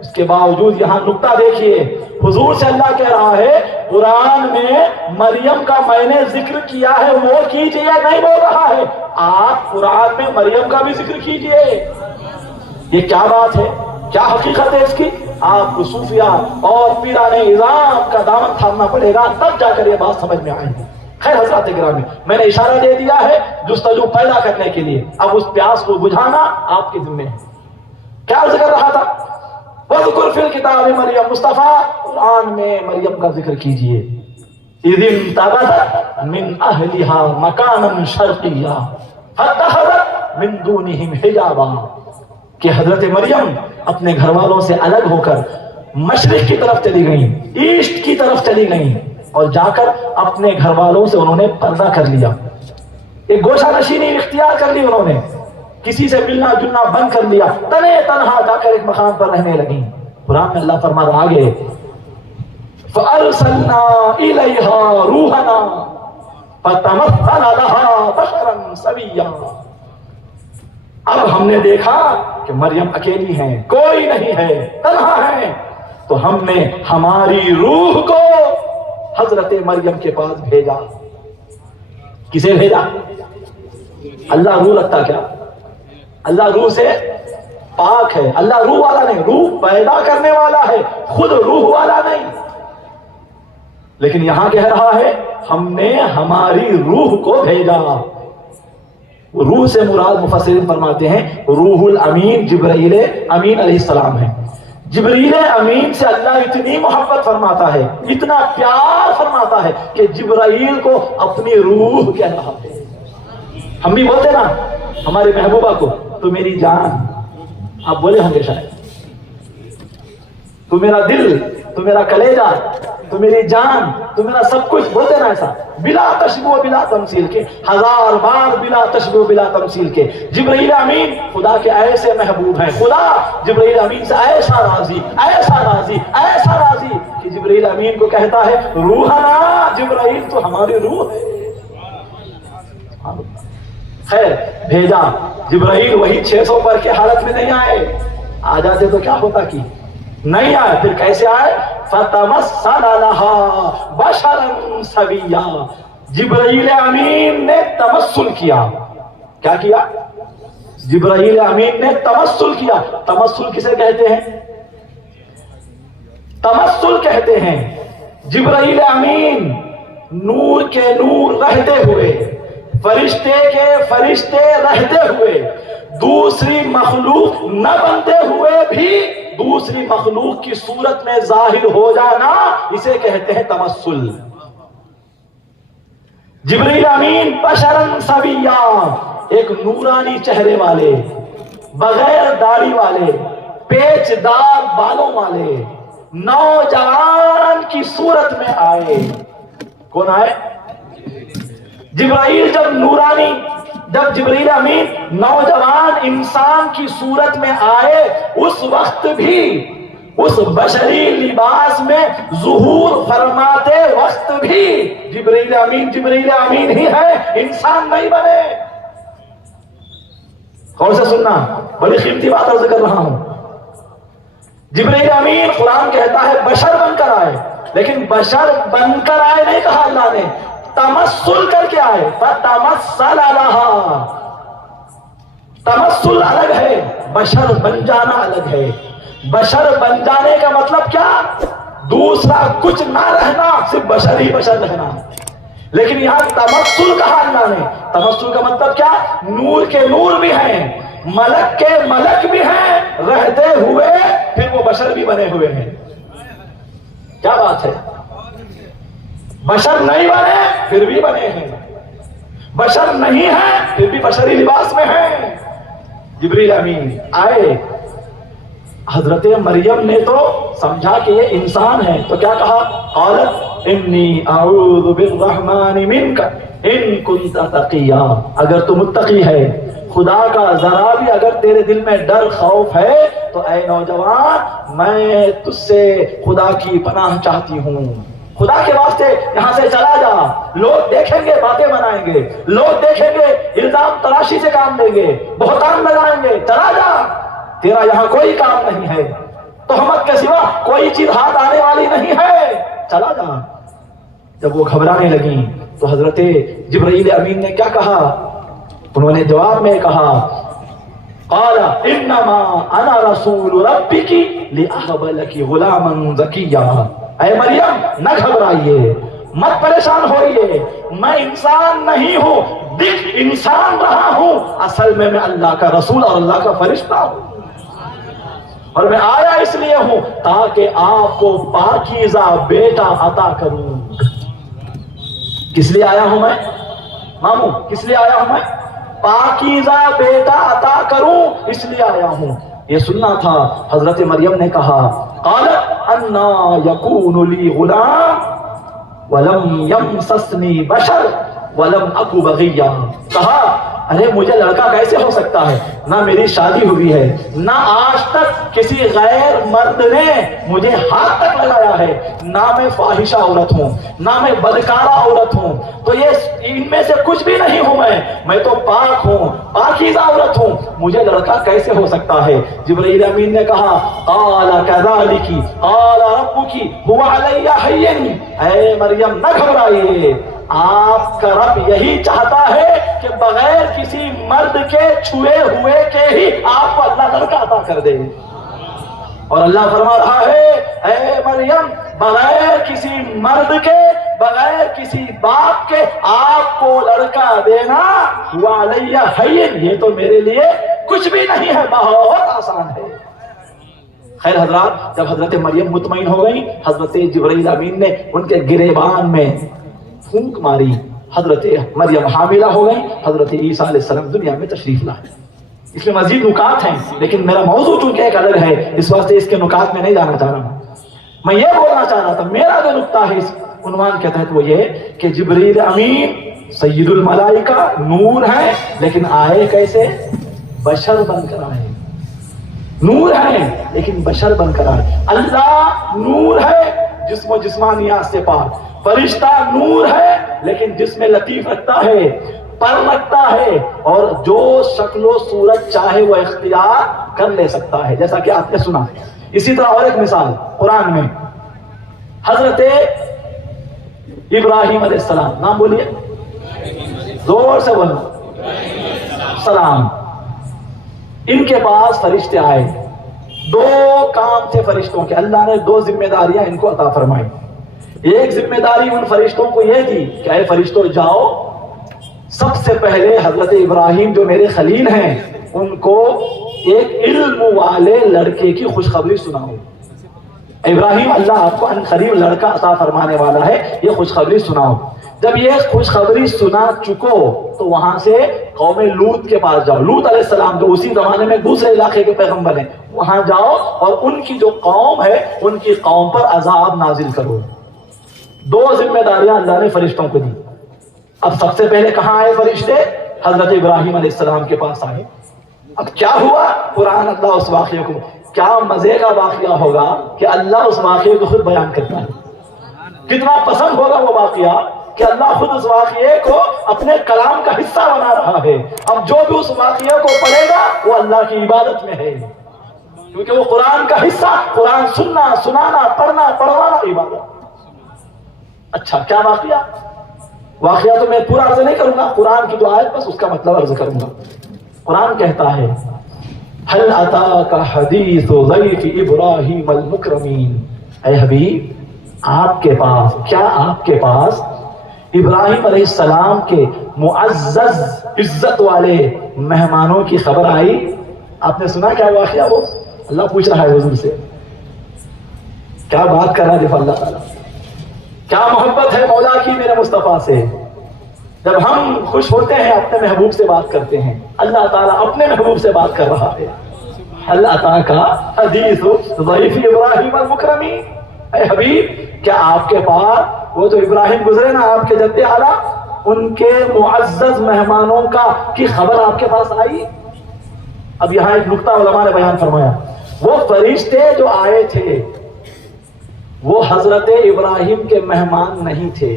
اس کے باوجود یہاں نقطہ دیکھیے، حضور سے اللہ کہہ رہا ہے قرآن میں مریم کا میں نے ذکر کیا ہے وہ کیجئے، نہیں بول رہا ہے آپ قرآن میں مریم کا بھی ذکر کیجئے۔ یہ کیا بات ہے، کیا حقیقت ہے اس کی؟ آپ کو صوفیہ اور پیران اعظام کا دامن تھامنا پڑے گا، تب جا کر یہ بات سمجھ میں آئے گی۔ خیر حضرات گرامی، میں نے اشارہ دے دیا ہے جستجو پیدا کرنے کے لیے، اب اس پیاس کو بجھانا آپ کے ذمہ ہے۔ کیا ذکر رہا تھا؟ وَذْكُرْ فِي الْكِتَابِ مریم، مصطفیٰ قرآن میں مریم کا ذکر کیجئے۔ اِذِ انتبذت من أهلها مكانا شرقيا فاتخذت من دونهم حجابا، کہ حضرت مریم اپنے گھر والوں سے الگ ہو کر مشرق کی طرف چلی گئیں، ایسٹ کی طرف چلی گئیں، اور جا کر اپنے گھر والوں سے انہوں نے پردہ کر لیا، ایک گوشہ نشینی اختیار کر لی، انہوں نے کسی سے ملنا جلنا بند کر لیا، تنے تنہا جا کر ایک مقام پر رہنے لگیں۔ قرآن میں اللہ فرما رہا آگے فَأَرْسَلْنَا إِلَيْهَا رُوحَنَا فَتَمَثَّلَ لَهَا بَشَرًا سَوِيًّا، اب ہم نے دیکھا کہ مریم اکیلی ہیں، کوئی نہیں ہے، تنہا ہیں، تو ہم نے ہماری روح کو حضرت مریم کے پاس بھیجا۔ کسے بھیجا؟ اللہ روح رکھتا کیا؟ اللہ روح سے پاک ہے، اللہ روح والا نہیں، روح پیدا کرنے والا ہے، خود روح والا نہیں۔ لیکن یہاں کہہ رہا ہے ہم نے ہماری روح کو بھیجا۔ روح سے مراد مفسرین فرماتے ہیں روح الامین جبرائیل امین علیہ السلام ہے۔ جبرائیل امین سے اللہ اتنی محبت فرماتا ہے، اتنا پیار فرماتا ہے کہ جبرائیل کو اپنی روح کہہ رہا ہے۔ ہم بھی بولتے نا ہمارے محبوبہ کو تو میری جان، آپ بولے ہوں گے شاید، تو میرا دل، تو میرا کلیجہ، تو میری جان، تو میرا سب کچھ، بولتے نا ایسا بلا تشبیہ و بلا تمثیل کے، ہزار بار بلا تشبیہ و بلا تمثیل کے۔ جبرائیل امین خدا کے ایسے محبوب ہیں، خدا جبرائیل امین سے ایسا راضی، ایسا راضی، ایسا راضی کہ جبرائیل امین کو کہتا ہے روحنا، جبرائیل تو ہماری روح ہے۔ خیر بھیجا جبرائیل، وہی 600 پر کے حالت میں نہیں آئے، آ جاتے تو کیا ہوتا کی نہیں آئے، پھر کیسے آئے؟ فَتَمَثَّلَ لَهَا بَشَرًا سَوِيًّا، جبرائیل امین نے تمثل کیا۔ کیا کیا؟ جبرائیل امین نے تمثل کیا. تمثل کسے کہتے ہیں؟ تمثل کہتے ہیں جبرائیل امین نور کے نور رہتے ہوئے، فرشتے کے فرشتے رہتے ہوئے، دوسری مخلوق نہ بنتے ہوئے بھی دوسری مخلوق کی صورت میں ظاہر ہو جانا، اسے کہتے ہیں تمثل. جبرائیل امین بشرن سویا، ایک نورانی چہرے والے، بغیر داڑھی والے، پیچ دار بالوں والے نوجوان کی صورت میں آئے. کون آئے؟ جبرائیل. جب جبرائیل امین نوجوان انسان کی صورت میں آئے، اس وقت بھی اس بشری لباس میں ظہور فرماتے وقت بھی جبرائیل امین ہی ہے، انسان نہیں بنے. غور سے سننا، بڑی قیمتی بات عرض کر رہا ہوں. جبرائیل امین قرآن کہتا ہے بشر بن کر آئے، لیکن بشر بن کر آئے نہیں کہا اللہ نے، تمثل کر کے آئے. فتمثل لہا، تمثل الگ ہے، بشر بن جانا الگ ہے. بشر بن جانے کا مطلب کیا؟ دوسرا کچھ نہ رہنا، صرف بشر ہی بشر رہنا. لیکن یہاں تمثل کہا اللہ نے. تمثل کا مطلب کیا؟ نور کے نور بھی ہیں، ملک کے ملک بھی ہیں رہتے ہوئے، پھر وہ بشر بھی بنے ہوئے ہیں. کیا بات ہے؟ بشر نہیں بنے پھر بھی بنے ہیں، بشر نہیں ہے پھر بھی بشری لباس میں ہیں. جبرائیل امین آئے. حضرت مریم نے تو سمجھا کہ یہ انسان ہے، تو کیا کہا؟ قالت انی اعوذ بالرحمن منک ان کنت تقیا. اگر تو متقی ہے، خدا کا ذرا بھی اگر تیرے دل میں ڈر خوف ہے، تو اے نوجوان میں تجھ سے خدا کی پناہ چاہتی ہوں. خدا کے واسطے یہاں سے چلا جا. لوگ دیکھیں گے باتیں بنائیں گے، لوگ دیکھیں گے الزام تراشی سے کام لیں گے، بہتان لگائیں گے. چلا جا، تیرا یہاں کوئی کام نہیں ہے، تہمت کے سوا کوئی چیز ہاتھ آنے والی نہیں ہے، چلا جا. جب وہ گھبرانے لگیں تو حضرت جبرائیل امین نے کیا کہا؟ انہوں نے جواب میں کہا قال انما انا رسول ربک لاہب لک غلاما زکیا. اے مریم نہ گھبرائیے، مت پریشان ہوئیے، میں انسان نہیں ہوں، دکھ انسان رہا ہوں، اصل میں اللہ کا رسول اور اللہ کا فرشتہ ہوں. اور میں آیا اس لیے ہوں تاکہ آپ کو پاکیزہ بیٹا عطا کروں. کس لیے آیا ہوں میں ماموں؟ کس لیے آیا ہوں میں؟ پاکیزہ بیٹا عطا کروں، اس لیے آیا ہوں. یہ سننا تھا. حضرت مریم نے کہا قالت انا یکون لی غلام ولم یمسسنی بشر ولم اکو بغیا. کہا ارے مجھے لڑکا کیسے ہو سکتا ہے؟ نہ میری شادی ہوئی ہے، نہ آج تک کسی غیر مرد نے مجھے ہاتھ تک لگایا ہے، نہ میں فاحشہ عورت ہوں، نہ میں بدکارہ عورت ہوں. تو یہ ان میں سے کچھ بھی نہیں ہوں، میں تو پاک ہوں، پاکیزہ عورت ہوں، مجھے لڑکا کیسے ہو سکتا ہے؟ جبرائیل امین نے کہا قال کذالک قال ربک هو علی ہین. اے مریم نہ گھبرائیے، آپ کا رب یہی چاہتا ہے کہ بغیر کسی مرد کے چھوئے ہوئے کے ہی آپ کو اللہ لڑکا عطا کر دے. اور اللہ فرما رہا ہے اے مریم بغیر کسی مرد کے، بغیر کسی باپ کے آپ کو لڑکا دینا ہوا علیہ ہین، یہ تو میرے لیے کچھ بھی نہیں ہے، بہت آسان ہے. خیر حضرات، جب حضرت مریم مطمئن ہو گئی، حضرت جبرائیل امین نے ان کے گریبان میں پھونک ماری، حضرت مریم حاملہ ہو گئی، حضرت عیسیٰ علیہ السلام دنیا میں تشریف لائے. اس میں مزید نکات ہیں، لیکن میرا موضوع چونکہ ایک الگ ہے، اس واسطے اس کے نکات میں نہیں جانا چاہ رہا ہوں. میں یہ بولنا چاہ رہا تھا، میرا جو نکتہ ہے اس عنوان کے تحت وہ یہ کہ جبرائیل امین سید الملائکہ نور ہیں، لیکن آئے کیسے؟ بشر بن کر آئے. نور ہے لیکن بشر بن کر آئے. اللہ نور ہے جسم و جسمانیات سے پاک، فرشتہ نور ہے لیکن جس میں لطیف رکھتا ہے، پر رکھتا ہے، اور جو شکل و صورت چاہے وہ اختیار کر لے سکتا ہے، جیسا کہ آپ نے سنا. اسی طرح اور ایک مثال قرآن میں حضرت ابراہیم علیہ السلام، نام بولیے، زور سے بولو، سلام. ان کے پاس فرشتے آئے. دو کام تھے فرشتوں کے. اللہ نے دو ذمہ داریاں ان کو عطا فرمائی. ایک ذمہ داری ان فرشتوں کو یہ دی کہ اے فرشتوں جاؤ سب سے پہلے حضرت ابراہیم جو میرے خلیل ہیں ان کو ایک علم والے لڑکے کی خوشخبری سناؤ. ابراہیم اللہ آپ کو ان قریب لڑکا عطا فرمانے والا ہے, یہ خوشخبری سناؤ. جب یہ خوشخبری سنا چکو تو وہاں سے قوم لوط کے پاس جاؤ. لوط علیہ السلام جو اسی زمانے میں دوسرے علاقے کے پیغمبر ہیں, وہاں جاؤ اور ان کی جو قوم ہے ان کی قوم پر عذاب نازل کرو. دو ذمہ داریاں اللہ نے فرشتوں کو دی. اب سب سے پہلے کہاں آئے فرشتے؟ حضرت ابراہیم علیہ السلام کے پاس آئے. اب کیا ہوا؟ قرآن اللہ اس واقعے کو, کیا مزے کا واقعہ ہوگا کہ اللہ اس واقعے کو خود بیان کرتا ہے. کتنا پسند ہوگا وہ واقعہ کہ اللہ خود اس واقعے کو اپنے کلام کا حصہ بنا رہا ہے. اب جو بھی اس واقعے کو پڑھے گا وہ اللہ کی عبادت میں ہے, کیونکہ وہ قرآن کا حصہ. قرآن سننا, سنانا, پڑھنا, پڑھوانا عبادت. اچھا کیا واقعہ تو میں پورا عرض نہیں کروں گا, قرآن کی جو آیت بس اس کا مطلب عرض کروں گا. قرآن کہتا ہے هل اتاک حدیث ضیف ابراہیم المکرمین. اے حبیب آپ کے پاس, کیا آپ کے پاس ابراہیم علیہ السلام کے معزز عزت والے مہمانوں کی خبر آئی؟ آپ نے سنا کیا واقعہ؟ وہ اللہ پوچھ رہا ہے حضور سے. کیا بات کر رہا ہے اللہ تعالیٰ, کیا محبت ہے مولا کی میرے مصطفیٰ سے. جب ہم خوش ہوتے ہیں اپنے محبوب سے بات کرتے ہیں, اللہ تعالیٰ اپنے محبوب سے بات کر رہا ہے. هل اتاک حدیث ضیف ابراہیم المکرمین. اے حبیب کیا آپ کے پاس وہ جو ابراہیم گزرے نا آپ کے جد اعلیٰ, ان کے معزز مہمانوں کی خبر آپ کے پاس آئی؟ اب یہاں ایک نقطہ علماء نے بیان فرمایا. وہ فرشتے جو آئے تھے وہ حضرت ابراہیم کے مہمان نہیں تھے,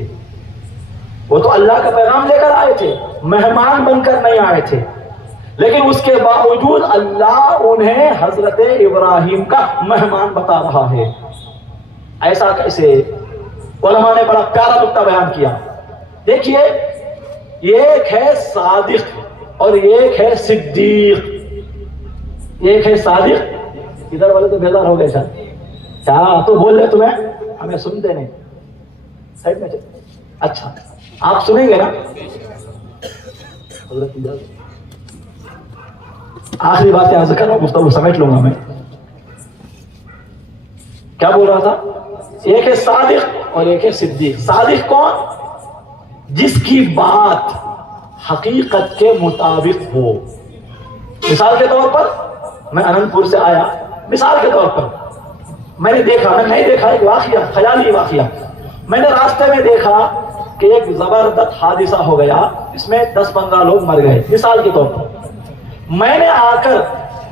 وہ تو اللہ کا پیغام لے کر آئے تھے, مہمان بن کر نہیں آئے تھے. لیکن اس کے باوجود اللہ انہیں حضرت ابراہیم کا مہمان بتا رہا ہے. ایسا کیسے؟ علماء نے بڑا پیارا نقطہ بیان کیا. دیکھیے, ایک ہے صادق اور ایک ہے صدیق. ایک ہے صادق, ادھر والے تو بیدار ہو گئے شاید, کیا تو بول رہے تمہیں, ہمیں سنتے نہیں, سائڈ میں چلے. اچھا آپ سنیں گے نا؟ آخری باتیں عرض کر رہا ہوں, گفتگو سمیٹ لوں گا میں. کیا بول رہا تھا؟ ایک ہے صادق اور ایک ہے صدیق. صادق کون؟ جس کی بات حقیقت کے مطابق ہو. مثال کے طور پر میں اننت پور سے آیا, مثال کے طور پر میں نے دیکھا, میں نہیں دیکھا, ایک واقعہ, خیالی واقعہ, میں نے راستے میں دیکھا کہ ایک زبردست حادثہ ہو گیا, اس میں 10-15 لوگ مر گئے. مثال کے طور پر میں نے آ کر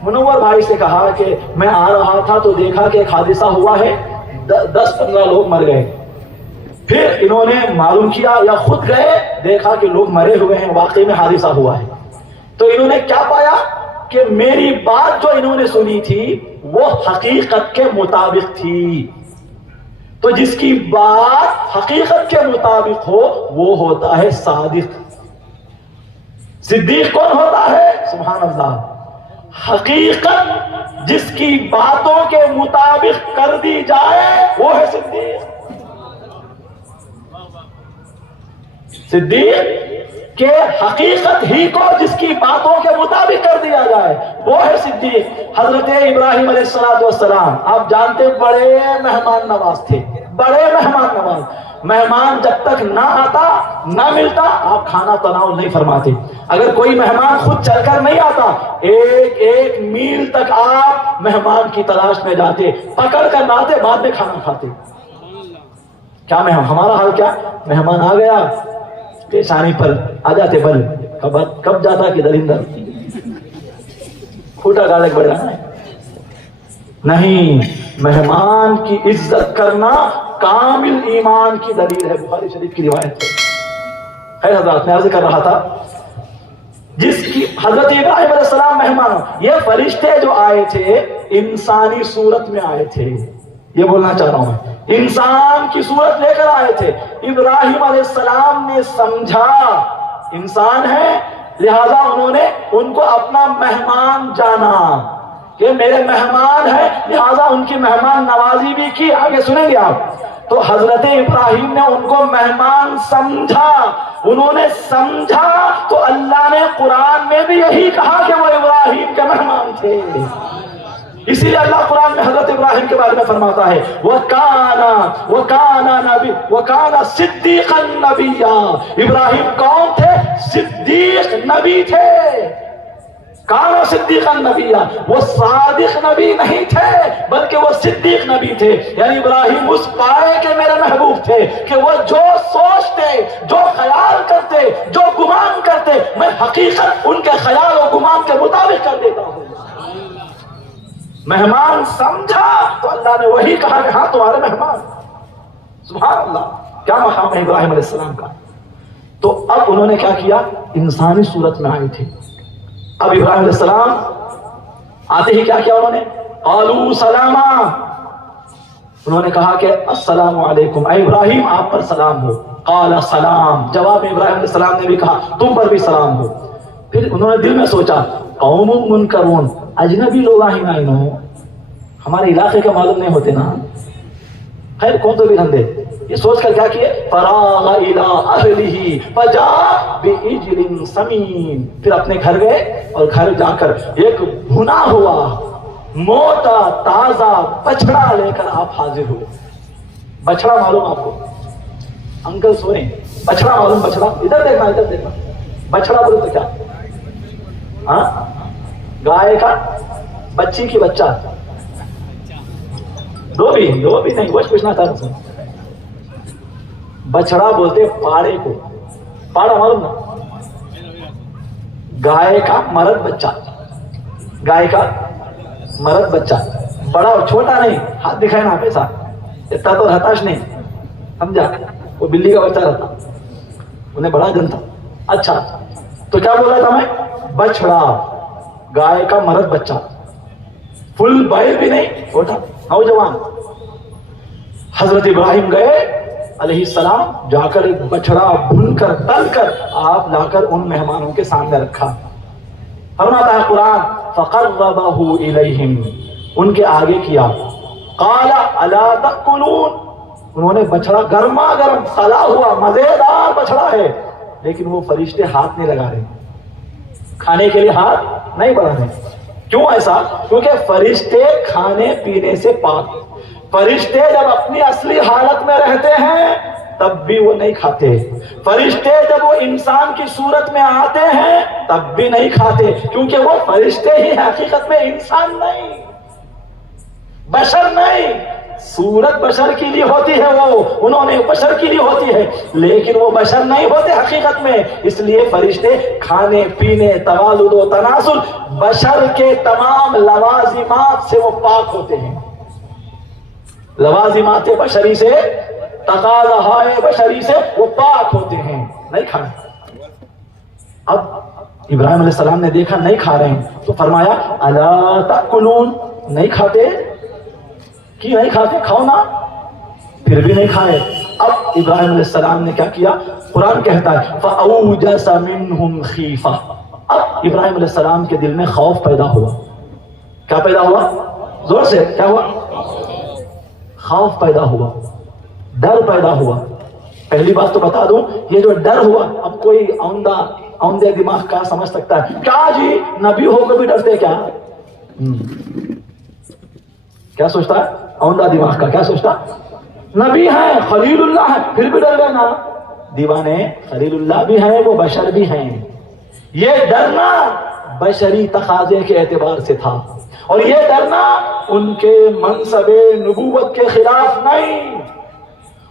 منور بھائی سے کہا کہ میں آ رہا تھا تو دیکھا کہ ایک حادثہ ہوا ہے, 10-15 لوگ مر گئے. پھر انہوں نے معلوم کیا یا خود گئے, دیکھا کہ لوگ مرے ہوئے ہیں, واقعی میں حادثہ ہوا ہے. تو انہوں نے کیا پایا کہ میری بات جو انہوں نے سنی تھی وہ حقیقت کے مطابق تھی. تو جس کی بات حقیقت کے مطابق ہو وہ ہوتا ہے صادق. صدیق کون ہوتا ہے؟ سبحان اللہ, حقیقت جس کی باتوں کے مطابق کر دی جائے وہ ہے صدیق. صدیق کہ حقیقت ہی کو جس کی باتوں کے مطابق کر دیا جائے وہ ہے صدیق. حضرت ابراہیم علیہ السلام آپ جانتے بڑے مہمان نواز تھے, بڑے مہمان نواز. مہمان جب تک نہ آتا نہ ملتا آپ کھانا تناول نہیں فرماتے. اگر کوئی مہمان خود چل کر نہیں آتا 1 میل تک آپ مہمان کی تلاش میں جاتے, پکڑ کر لاتے, بعد میں کھانا کھاتے. کیا ہمارا حال کیا؟ مہمان آ گیا پیشانی پر آ جاتے, بل کب جاتا کہ درندر کھوٹا گالے بڑھا نہیں. مہمان کی عزت کرنا کامل ایمان کی دلیل ہے, بخاری شریف کی روایت ہے. خیر حضرات, میں عرض کر رہا تھا جس کی حضرت ابراہیم علیہ السلام مہمان, یہ فرشتے جو آئے تھے انسانی صورت میں آئے تھے, یہ بولنا چاہ رہا ہوں میں, انسان کی صورت لے کر آئے تھے. ابراہیم علیہ السلام نے سمجھا انسان ہے لہذا انہوں نے ان کو اپنا مہمان جانا کہ میرے مہمان ہیں، لہذا ان کی مہمان نوازی بھی کی. آگے سنیں گے آپ. تو حضرت ابراہیم نے ان کو مہمان سمجھا، انہوں نے سمجھا تو اللہ نے قرآن میں بھی یہی کہا کہ وہ ابراہیم کے مہمان تھے. اسی لیے اللہ قرآن میں حضرت ابراہیم کے بارے میں فرماتا ہے وَكَانَ صِدِّيقًا نَبِيًّا. ابراہیم کون تھے؟ صدیق نبی تھے. کانا صدیق نبی، وہ صادق نبی نہیں تھے بلکہ وہ صدیق نبی تھے. یعنی ابراہیم اس پائے کے میرے محبوب تھے کہ وہ جو سوچتے، جو خیال کرتے، جو گمان کرتے، میں حقیقت ان کے خیال و گمان کے مطابق کر دیتا ہوں. مہمان سمجھا تو اللہ نے وہی کہا کہ ہاں تمہارے مہمان. سبحان اللہ، کیا مقام ہے ابراہیم علیہ السلام کا. تو اب انہوں نے کیا کیا؟ انسانی صورت میں آئے تھے. اب ابراہیم علیہ السلام آتے ہی کیا کیا انہوں نے؟ قالوا سلاما، انہوں نے کہا کہ السلام علیکم، اے ابراہیم آپ پر سلام ہو. قال سلام، جواب میں ابراہیم علیہ السلام نے بھی کہا تم پر بھی سلام ہو. پھر انہوں نے دل میں سوچا قوم منکرون، اجنبی لوگ آئیں نا، انہوں ہمارے علاقے کے معلوم نہیں ہوتے نا، خیر کون تو بھی دھندے. یہ سوچ کر کیا کیے؟ فراغ الی اہلہ فجاء بعجل سمین. پھر اپنے گھر گئے اور گھر جا کر ایک بھنا ہوا موٹا تازہ بچڑا لے کر آپ حاضر ہوئے. بچڑا معلوم آپ کو؟ انکل سنیں، بچڑا معلوم؟ بچڑا ادھر دیکھنا، ادھر دیکھنا. بچڑا بولے تو کیا؟ ہاں، گائے کا بچی کی بچہ. دو بھی نہیں، وہ پوچھنا تھا. بچڑا بولتے پاڑے کو. پاڑا معلوم نا؟ گائے کا مرد بچہ، گائے کا مرد بچہ، بڑا اور چھوٹا نہیں. ہاتھ دکھائے نا پیسہ، اتنا تو رہتاش نہیں، سمجھا؟ وہ بلی کا بچہ رہتا، انہیں بڑا گن تھا. اچھا تو کیا بول رہا تھا میں؟ بچڑا، گائے کا مرد بچہ، فل بائر بھی نہیں، چھوٹا نوجوان. حضرت ابراہیم گئے علیہ السلام، جا کر ایک بچڑا بھون کر تل کر آپ لا کر ان مہمانوں کے سامنے رکھا. فرماتا ہے قرآن فقربہ الیہم، ان کے آگے کیا. قال الا تأکلون، انہوں نے بچڑا گرما گرم تلا ہوا مزیدار بچڑا ہے، لیکن وہ فرشتے ہاتھ نہیں لگا رہے، کھانے کے لیے ہاتھ نہیں بڑھا رہے. کیوں ایسا؟ کیونکہ فرشتے کھانے پینے سے پاک. فرشتے جب اپنی اصلی حالت میں رہتے ہیں تب بھی وہ نہیں کھاتے. فرشتے جب وہ انسان کی صورت میں آتے ہیں تب بھی نہیں کھاتے، کیونکہ وہ فرشتے ہی حقیقت میں انسان نہیں، بشر نہیں. صورت بشر کے لیے ہوتی ہے، وہ انہوں نے بشر کے لیے ہوتی ہے، لیکن وہ بشر نہیں ہوتے حقیقت میں. اس لیے فرشتے کھانے پینے، توالد و تناسل، بشر کے تمام لوازمات سے وہ پاک ہوتے ہیں. لوازمات بشری سے، تقاضاء بشری سے وہ پاک ہوتے ہیں، نہیں کھانا. اب ابراہیم علیہ السلام نے دیکھا نہیں کھا رہے ہیں تو فرمایا الا تأکلون، نہیں کھاتے؟ کی نہیں کھاتے؟ کھاؤ نا. پھر بھی نہیں کھائے. اب ابراہیم علیہ السلام نے کیا کیا؟ قرآن کہتا ہے فأوجس منہم خیفہ. اب ابراہیم علیہ السلام کے دل میں خوف پیدا ہوا. کیا پیدا ہوا؟ زور سے کیا ہوا؟ خوف پیدا ہوا، ڈر پیدا ہوا. پہلی بات تو بتا دوں، یہ جو ڈر ہوا، اب کوئی اوندے دماغ کا سمجھ سکتا ہے کیا جی نبی ہو کے بھی ڈرتے کیا؟ کیا سوچتا ہے اوندا دماغ کا؟ کیا سوچتا؟ نبی ہیں، خلیل اللہ ہے، پھر بھی ڈر گئے نا. دیوانے خلیل اللہ بھی ہیں، وہ بشر بھی ہیں. یہ ڈرنا بشری تقاضے کے اعتبار سے تھا، اور یہ ڈرنا ان کے منصب نبوت کے خلاف نہیں.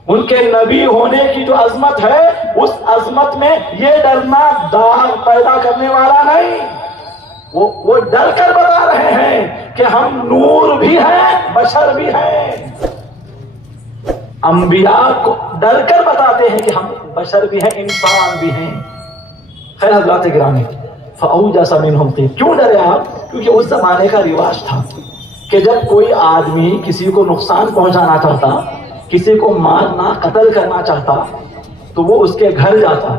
ان کے نبی ہونے کی جو عظمت ہے، اس عظمت میں یہ ڈرنا داغ پیدا کرنے والا نہیں. وہ ڈر کر بتا رہے ہیں کہ ہم نور بھی ہیں، بشر بھی ہیں. انبیاء کو ڈر کر بتاتے ہیں کہ ہم بشر بھی ہیں، انسان بھی ہیں. خیر حضرات گرامی، فأوجس منہم خیفہ. کیوں ڈرے آپ؟ کیونکہ اس زمانے کا رواج تھا کہ جب کوئی آدمی کسی کو نقصان پہنچانا چاہتا، کسی کو مارنا قتل کرنا چاہتا، تو وہ اس کے گھر جاتا.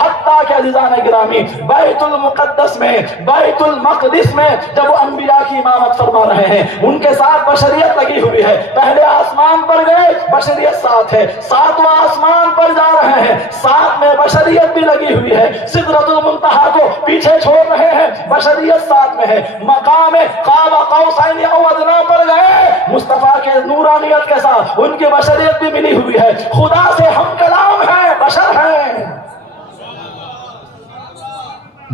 حتیٰ کہ عزیزان گرامی بیت المقدس میں، بیت المقدس میں جب وہ انبیاء کی امامت فرما رہے ہیں ان کے ساتھ بشریت لگی ہوئی ہے. پہلے آسمان پر گئے بشریت ساتھ ہے، ساتواں آسمان پر جا رہے ہیں ساتھ میں بشریت بھی لگی ہوئی ہے. سدرۃ المنتہا کو پیچھے چھوڑ رہے ہیں بشریت ساتھ میں ہے. مقام قاب قوسین او ادنیٰ پر گئے مصطفیٰ کے نورانیت کے ساتھ ان کی بشریت بھی ملی ہوئی ہے. خدا سے ہم کلام ہیں، بشر ہیں.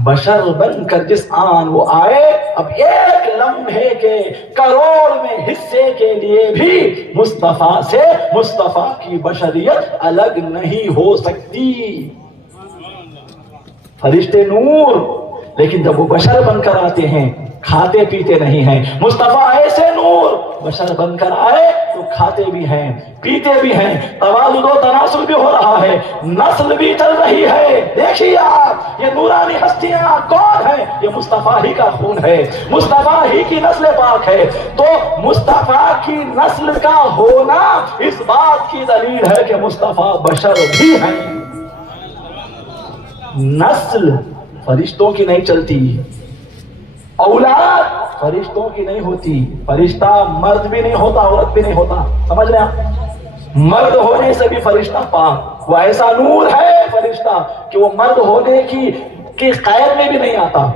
بشر بن کر جس آن وہ آئے اب ایک لمحے کے کروڑ میں حصے کے لیے بھی مصطفیٰ سے مصطفیٰ کی بشریت الگ نہیں ہو سکتی. فرشتے نور، لیکن جب وہ بشر بن کر آتے ہیں کھاتے پیتے نہیں ہیں. مصطفیٰ ایسے نور بشر بن کر آئے تو کھاتے بھی ہیں پیتے بھی ہیں. توالد و تناسل بھی ہو رہا ہے، نسل بھی چل رہی ہے. دیکھیے آپ یہ نورانی ہستیاں کون ہیں؟ یہ مصطفیٰ ہی کا خون ہے، مصطفیٰ ہی کی نسل پاک ہے. تو مصطفیٰ کی نسل کا ہونا اس بات کی دلیل ہے کہ مصطفیٰ بشر بھی ہیں. نسل فرشتوں کی نہیں چلتی، اولاد فرشتوں کی نہیں ہوتی. فرشتہ مرد بھی نہیں ہوتا، عورت بھی نہیں ہوتا. سمجھ رہے آپ؟ مرد ہونے سے بھی فرشتہ پاک. وہ ایسا نور ہے فرشتہ کہ وہ مرد ہونے کی قید میں بھی نہیں آتا.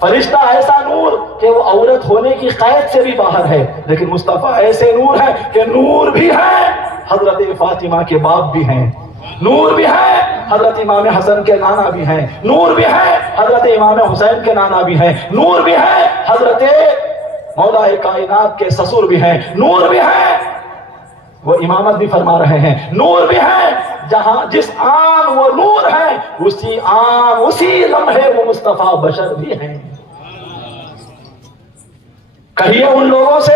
فرشتہ ایسا نور کہ وہ عورت ہونے کی قید سے بھی باہر ہے. لیکن مصطفیٰ ایسے نور ہے کہ نور بھی ہے، حضرت فاطمہ کے باپ بھی ہیں. نور بھی ہے، حضرت امام حسن کے نانا بھی ہیں. نور بھی ہے، حضرت امام حسین کے نانا بھی ہیں. نور بھی ہے، حضرت مولا کائنات کے سسر بھی ہیں. نور بھی ہے، وہ امامت بھی فرما رہے ہیں. نور بھی ہے، جہاں جس آن وہ نور ہے اسی آن اسی لمحے وہ مصطفیٰ بشر بھی ہیں. کہیے ان لوگوں سے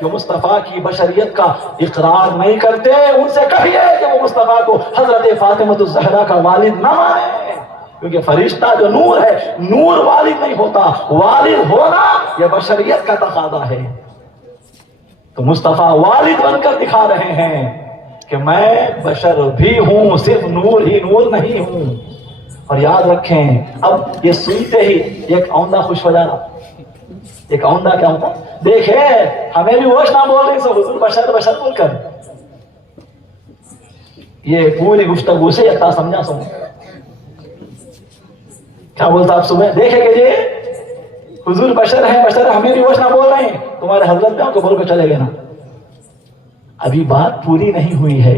جو مصطفیٰ کی بشریت کا اقرار نہیں کرتے، ان سے کہیے کہ وہ مصطفیٰ کو حضرت فاطمہ الزہرا کا والد نہ مانے. کیونکہ فرشتہ جو نور ہے، نور والد نہیں ہوتا، والد ہونا یہ بشریت کا تقاضا ہے. تو مصطفیٰ والد بن کر دکھا رہے ہیں کہ میں بشر بھی ہوں، صرف نور ہی نور نہیں ہوں. اور یاد رکھیں اب یہ سنتے ہی ایک اوندہ خوش ہو جانا. ایک اوندہ کیا ہوتا؟ دیکھے ہمیں بھی ہوش نہ بول رہی سو حضور بشر بشر بول کر. یہ پوری گفتگو سے یکتا سمجھا سو کیا بولتا آپ صبح دیکھے کہ یہ حضور بشر ہے، بشر ہمیں بھی ہوش نہ بول رہے ہیں، تمہارے حضرت پہ کو بول کر چلے گئے نا. ابھی بات پوری نہیں ہوئی ہے.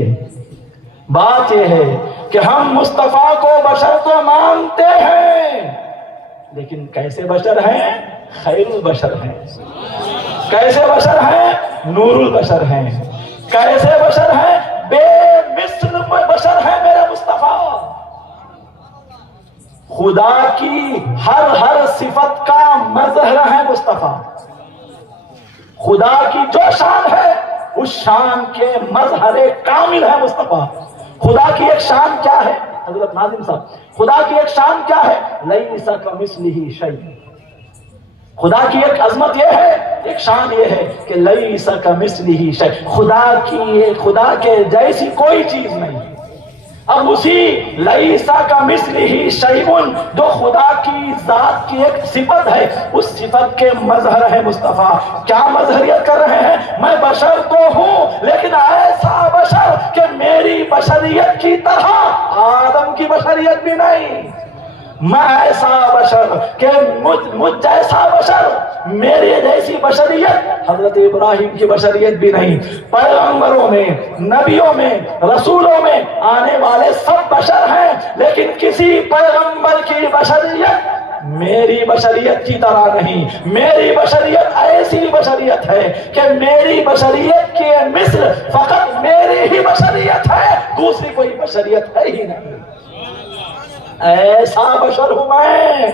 بات یہ ہے کہ ہم مصطفیٰ کو بشر تو مانتے ہیں، لیکن کیسے بشر ہیں؟ خیر البشر ہیں. کیسے بشر ہیں؟ نور البشر ہیں. کیسے بشر ہیں؟ بے مثل بشر ہیں میرے مصطفیٰ. خدا کی ہر صفت کا مظہر ہے مصطفیٰ. خدا کی جو شان ہے اس شان کے مظہر کامل ہے مصطفیٰ. خدا کی ایک شان کیا ہے حضرت ناظم صاحب؟ خدا کی ایک شان کیا ہے؟ لیس کمثلہ شیء. خدا کی ایک عظمت یہ ہے، ایک شان یہ ہے کہ لیس کمثلہ شیء، خدا کے جیسی کوئی چیز نہیں. اب اسی لیس کمثلہ شیء جو خدا کی ذات کی ایک صفت ہے، اس صفت کے مظہر ہے مصطفیٰ. کیا مظہریت کر رہے ہیں؟ میں بشر تو ہوں لیکن ایسا بشر کہ میری بشریت کی طرح آدم کی بشریت بھی نہیں. میں ایسا بشر کہ مجھ جیسا بشر، میرے جیسی بشریت حضرت ابراہیم کی بشریت بھی نہیں. پیغمبروں میں، نبیوں میں، رسولوں میں آنے والے سب بشر ہیں، لیکن کسی پیغمبر کی بشریت میری بشریت کی طرح نہیں. میری بشریت ایسی بشریت ہے کہ میری بشریت کے مثل فقط میری ہی بشریت ہے، دوسری کوئی بشریت ہے ہی نہیں. ایسا بشر ہوں میں.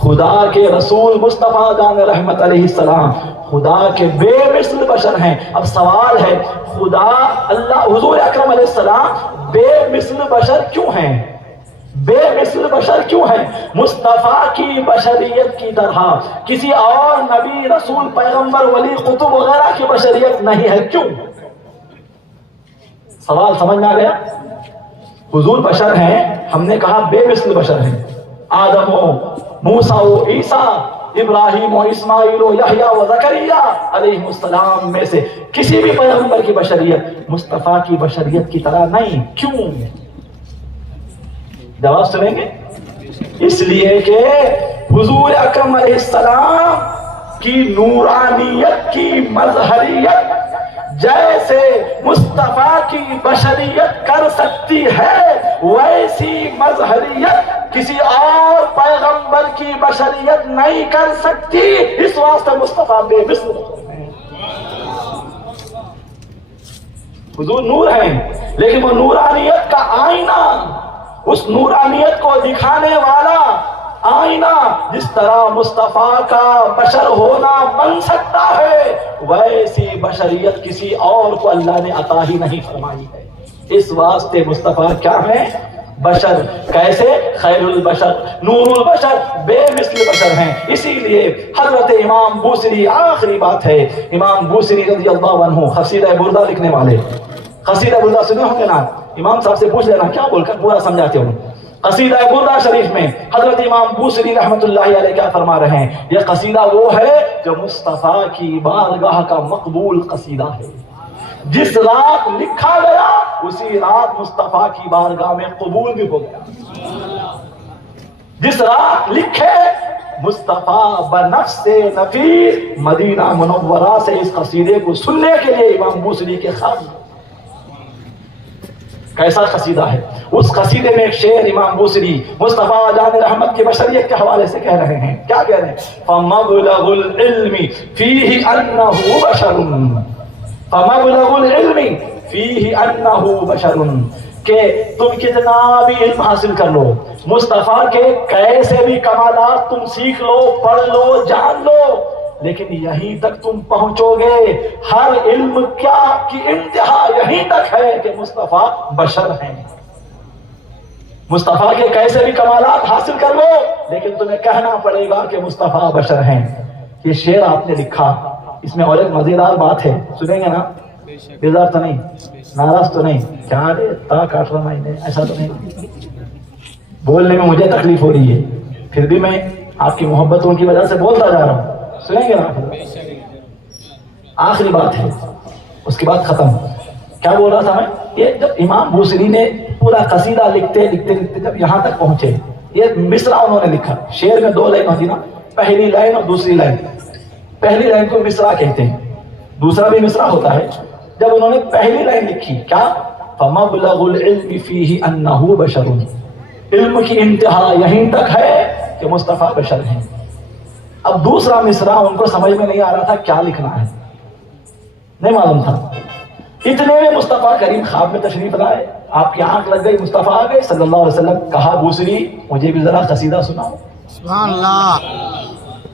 خدا کے رسول مصطفیٰ جان رحمت علیہ السلام خدا کے بے مثل بشر ہیں. اب سوال ہے خدا اللہ حضور اکرم علیہ السلام بے مثل بشر کیوں ہیں؟ بے مثل بشر کیوں ہیں؟ مصطفیٰ کی بشریت کی طرح کسی اور نبی رسول پیغمبر ولی قطب وغیرہ کی بشریت نہیں ہے. کیوں؟ سوال سمجھ میں آ گیا؟ حضور بشر ہیں، ہم نے کہا بے مثل بشر ہیں. آدم و موسیٰ و عیسیٰ، ابراہیم و اسماعیل و یحییٰ و زکریا علیہ السلام میں سے کسی بھی پیغمبر کی بشریت مصطفیٰ کی بشریت کی طرح نہیں. کیوں؟ جواب سنیں گے. اس لیے کہ حضور اکرم علیہ السلام کی نورانیت کی مظہریت جیسے مصطفیٰ کی بشریت کر سکتی ہے، ویسی مظہریت کسی اور پیغمبر کی بشریت نہیں کر سکتی. اس واسطے مصطفیٰ بے مثل ہیں. حضور نور ہیں، لیکن وہ نورانیت کا آئینہ، اس نورانیت کو دکھانے والا آئینہ جس طرح مصطفیٰ کا بشر ہونا بن سکتا ہے، ویسی بشریت کسی اور کو اللہ نے عطا ہی نہیں فرمائی ہے. اس واسطے مصطفیٰ کیا ہیں؟ بشر. کیسے؟ خیر البشر، نور البشر، بے مثل بشر ہیں. اسی لیے حضرت امام بوصیری، آخری بات ہے، امام بوصیری رضی اللہ عنہ قصیدہ بردہ لکھنے والے. قصیدہ بردہ سنے ہوں گے نا؟ امام صاحب سے پوچھ لینا کیا بول کر پورا سمجھاتے ہوں. قصیدہ بردہ شریف میں حضرت امام بوصیری رحمۃ اللہ علیہ کیا فرما رہے ہیں؟ یہ قصیدہ وہ ہے جو مصطفیٰ کی بارگاہ کا مقبول قصیدہ ہے. جس رات لکھا گیا اسی رات مصطفیٰ کی بارگاہ میں قبول بھی ہو گیا. جس رات لکھے مصطفیٰ بنفس نفیر مدینہ منورہ سے اس قصیدے کو سننے کے لیے امام بوصیری کے خواب. کیسا قصیدہ ہے؟ اس قصیدے میں ایک شعر امام بوصیری مصطفیٰ جان رحمت کی بشریت کے حوالے سے کہہ رہے ہیں. کیا کہہ رہے ہیں؟ فَمَبْلَغُ الْعِلْمِ فِيهِ أَنَّهُ بَشَرٌ، فَمَبْلَغُ الْعِلْمِ فِيهِ أَنَّهُ بَشَرٌ، کہ تم کتنا بھی علم حاصل کر لو، مصطفیٰ کے کیسے بھی کمالات تم سیکھ لو، پڑھ لو، جان لو، لیکن یہیں تک تم پہنچو گے. ہر علم کیا کی انتہا یہیں تک ہے کہ مصطفیٰ بشر ہیں. مصطفیٰ کے کیسے بھی کمالات حاصل کر لو، لیکن تمہیں کہنا پڑے گا کہ مصطفیٰ بشر ہیں. یہ شعر آپ نے لکھا. اس میں اور ایک مزیدار بات ہے، سنیں گے نا؟ بیزار تو نہیں، ناراض تو نہیں؟ کیا رے تا کاٹ رہا میں، ایسا تو نہیں. بولنے میں مجھے تکلیف ہو رہی ہے، پھر بھی میں آپ کی محبتوں کی وجہ سے بولتا جا رہا ہوں. سنیں گے نا؟ آخری بات ہے، اس کے بعد ختم. کیا بول رہا تھا میں؟ یہ جب امام بوصیری نے پورا قصیدہ لکھتے لکھتے لکھتے جب یہاں تک پہنچے، یہ مصرع انہوں نے لکھا. شعر میں 2 لائن ہوتی نا، پہلی لائن اور دوسری لائن. پہلی لائن کو مصرع کہتے ہیں، دوسرا بھی مصرع ہوتا ہے. جب انہوں نے پہلی لائن لکھی کیا؟ فَمَبْلَغُ الْعِلْمِ فِيهِ أَنَّهُ بَشَرٌ، علم کی انتہا یہیں تک ہے کہ مصطفیٰ بشر ہیں. اب دوسرا مصرع ان کو سمجھ میں نہیں آ رہا تھا کیا لکھنا ہے، نہیں معلوم تھا. اتنے میں مصطفیٰ کریم خواب میں تشریف لائے، آپ کی آنکھ لگ گئی، مصطفیٰ آ گئے صلی اللہ علیہ وسلم. کہا بوصیری مجھے بھی ذرا قصیدہ سناؤ. سبحان اللہ.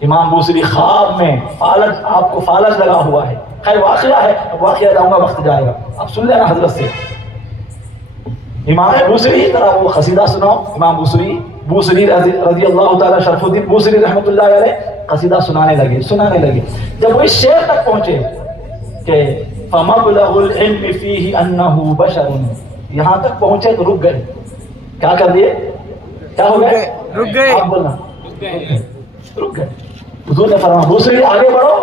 امام بوصیری خواب میں فالج، آپ کو فالج لگا ہوا ہے. خیر واقعہ ہے، اب واقعہ جاؤں گا، وقت جائے گا، اب سن لینا حضرت سے. امام بوصیری ذرا وہ قصیدہ سناؤ. امام بوصیری رضی اللہ تعالیٰ شرف الدین بوصیری رحمۃ اللہ علیہ قصیدہ سنانے لگے. جب وہ اس شعر تک پہنچے کہ فَمَبْلَغُ الْعِلْمِ فِيهِ أَنَّهُ بَشَرٌ، یہاں تک پہنچے تو رک گئے. کیا کر دیے؟ کیا ہو گئے؟ رک گئے. آپ بولنا. رک گئے. حضور نے فرمایا بوصیری آگے بڑھو.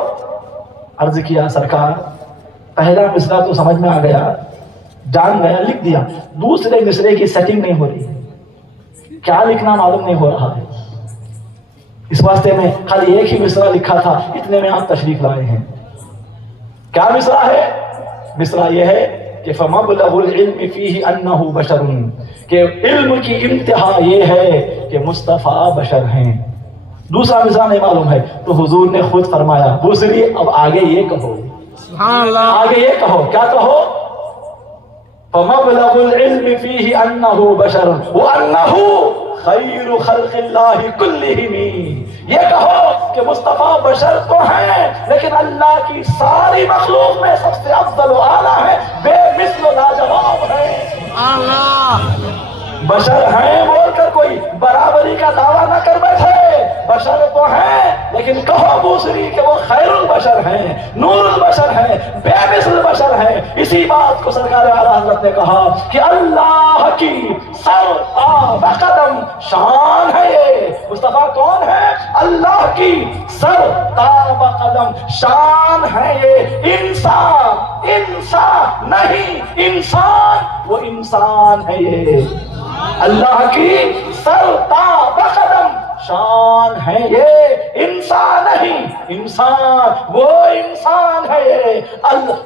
عرض کیا سرکار پہلا مصرع تو سمجھ میں آ گیا، جان گیا، لکھ دیا. دوسرے مصرے کی سیٹنگ نہیں ہو رہی ہے، کیا لکھنا معلوم نہیں ہو رہا ہے. اس واسطے میں خالی ایک ہی مصرع لکھا تھا، اتنے میں آپ تشریف لائے ہیں. کیا مصرع ہے؟ مصرع یہ ہے کہ فَمَبْلَغُ الْعِلْمِ فِيهِ أَنَّهُ بَشَرٌ، کہ علم کی انتہا یہ ہے کہ مصطفیٰ بشر ہیں. دوسرا مصرع نہیں معلوم ہے تو حضور نے خود فرمایا بوصیری اب آگے یہ کہو. سبحان اللہ. آگے یہ کہو. کیا کہو؟ فَمَبْلَغُ الْعِلْمِ فِيهِ أَنَّهُ بَشَرٌ وَأَنَّهُ خَيْرُ خَلْقِ اللَّهِ كُلِّهِمْ. یہ کہو کہ مصطفیٰ بشر تو ہیں لیکن اللہ کی ساری مخلوق میں سب سے افضل و اعلیٰ ہے، بے مثل و لاجواب ہے. سبحان اللہ. بشر ہیں بول کر کوئی برابری کا دعویٰ نہ کر بیٹھے. بشر تو ہیں لیکن کہو بوصیری کہ وہ خیر البشر ہیں، نور البشر ہیں، بے مثل بشر ہیں. اسی بات تو سرکار اعلیٰ حضرت نے کہا کہ اللہ کی سر تا بقدم شان ہے یہ. مصطفیٰ کون ہے؟ اللہ کی سر تا بقدم شان ہے یہ. انسان نہیں، انسان وہ انسان ہے یہ. اللہ کی سر تا بقدم شان ہے یہ، انسان نہیں، انسان وہ انسان ہے یہ.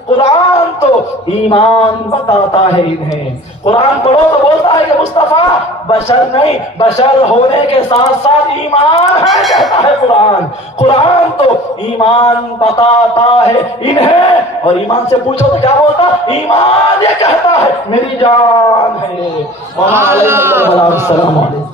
قرآن تو ایمان بتاتا ہے انہیں. قرآن پڑھو تو بولتا ہے کہ مصطفیٰ بشر نہیں، بشر ہونے کے ساتھ ساتھ ایمان ہے کہتا ہے قرآن. قرآن تو ایمان بتاتا ہے انہیں، اور ایمان سے پوچھو تو کیا بولتا؟ ایمان یہ کہتا ہے میری جان ہے. السلام علیکم.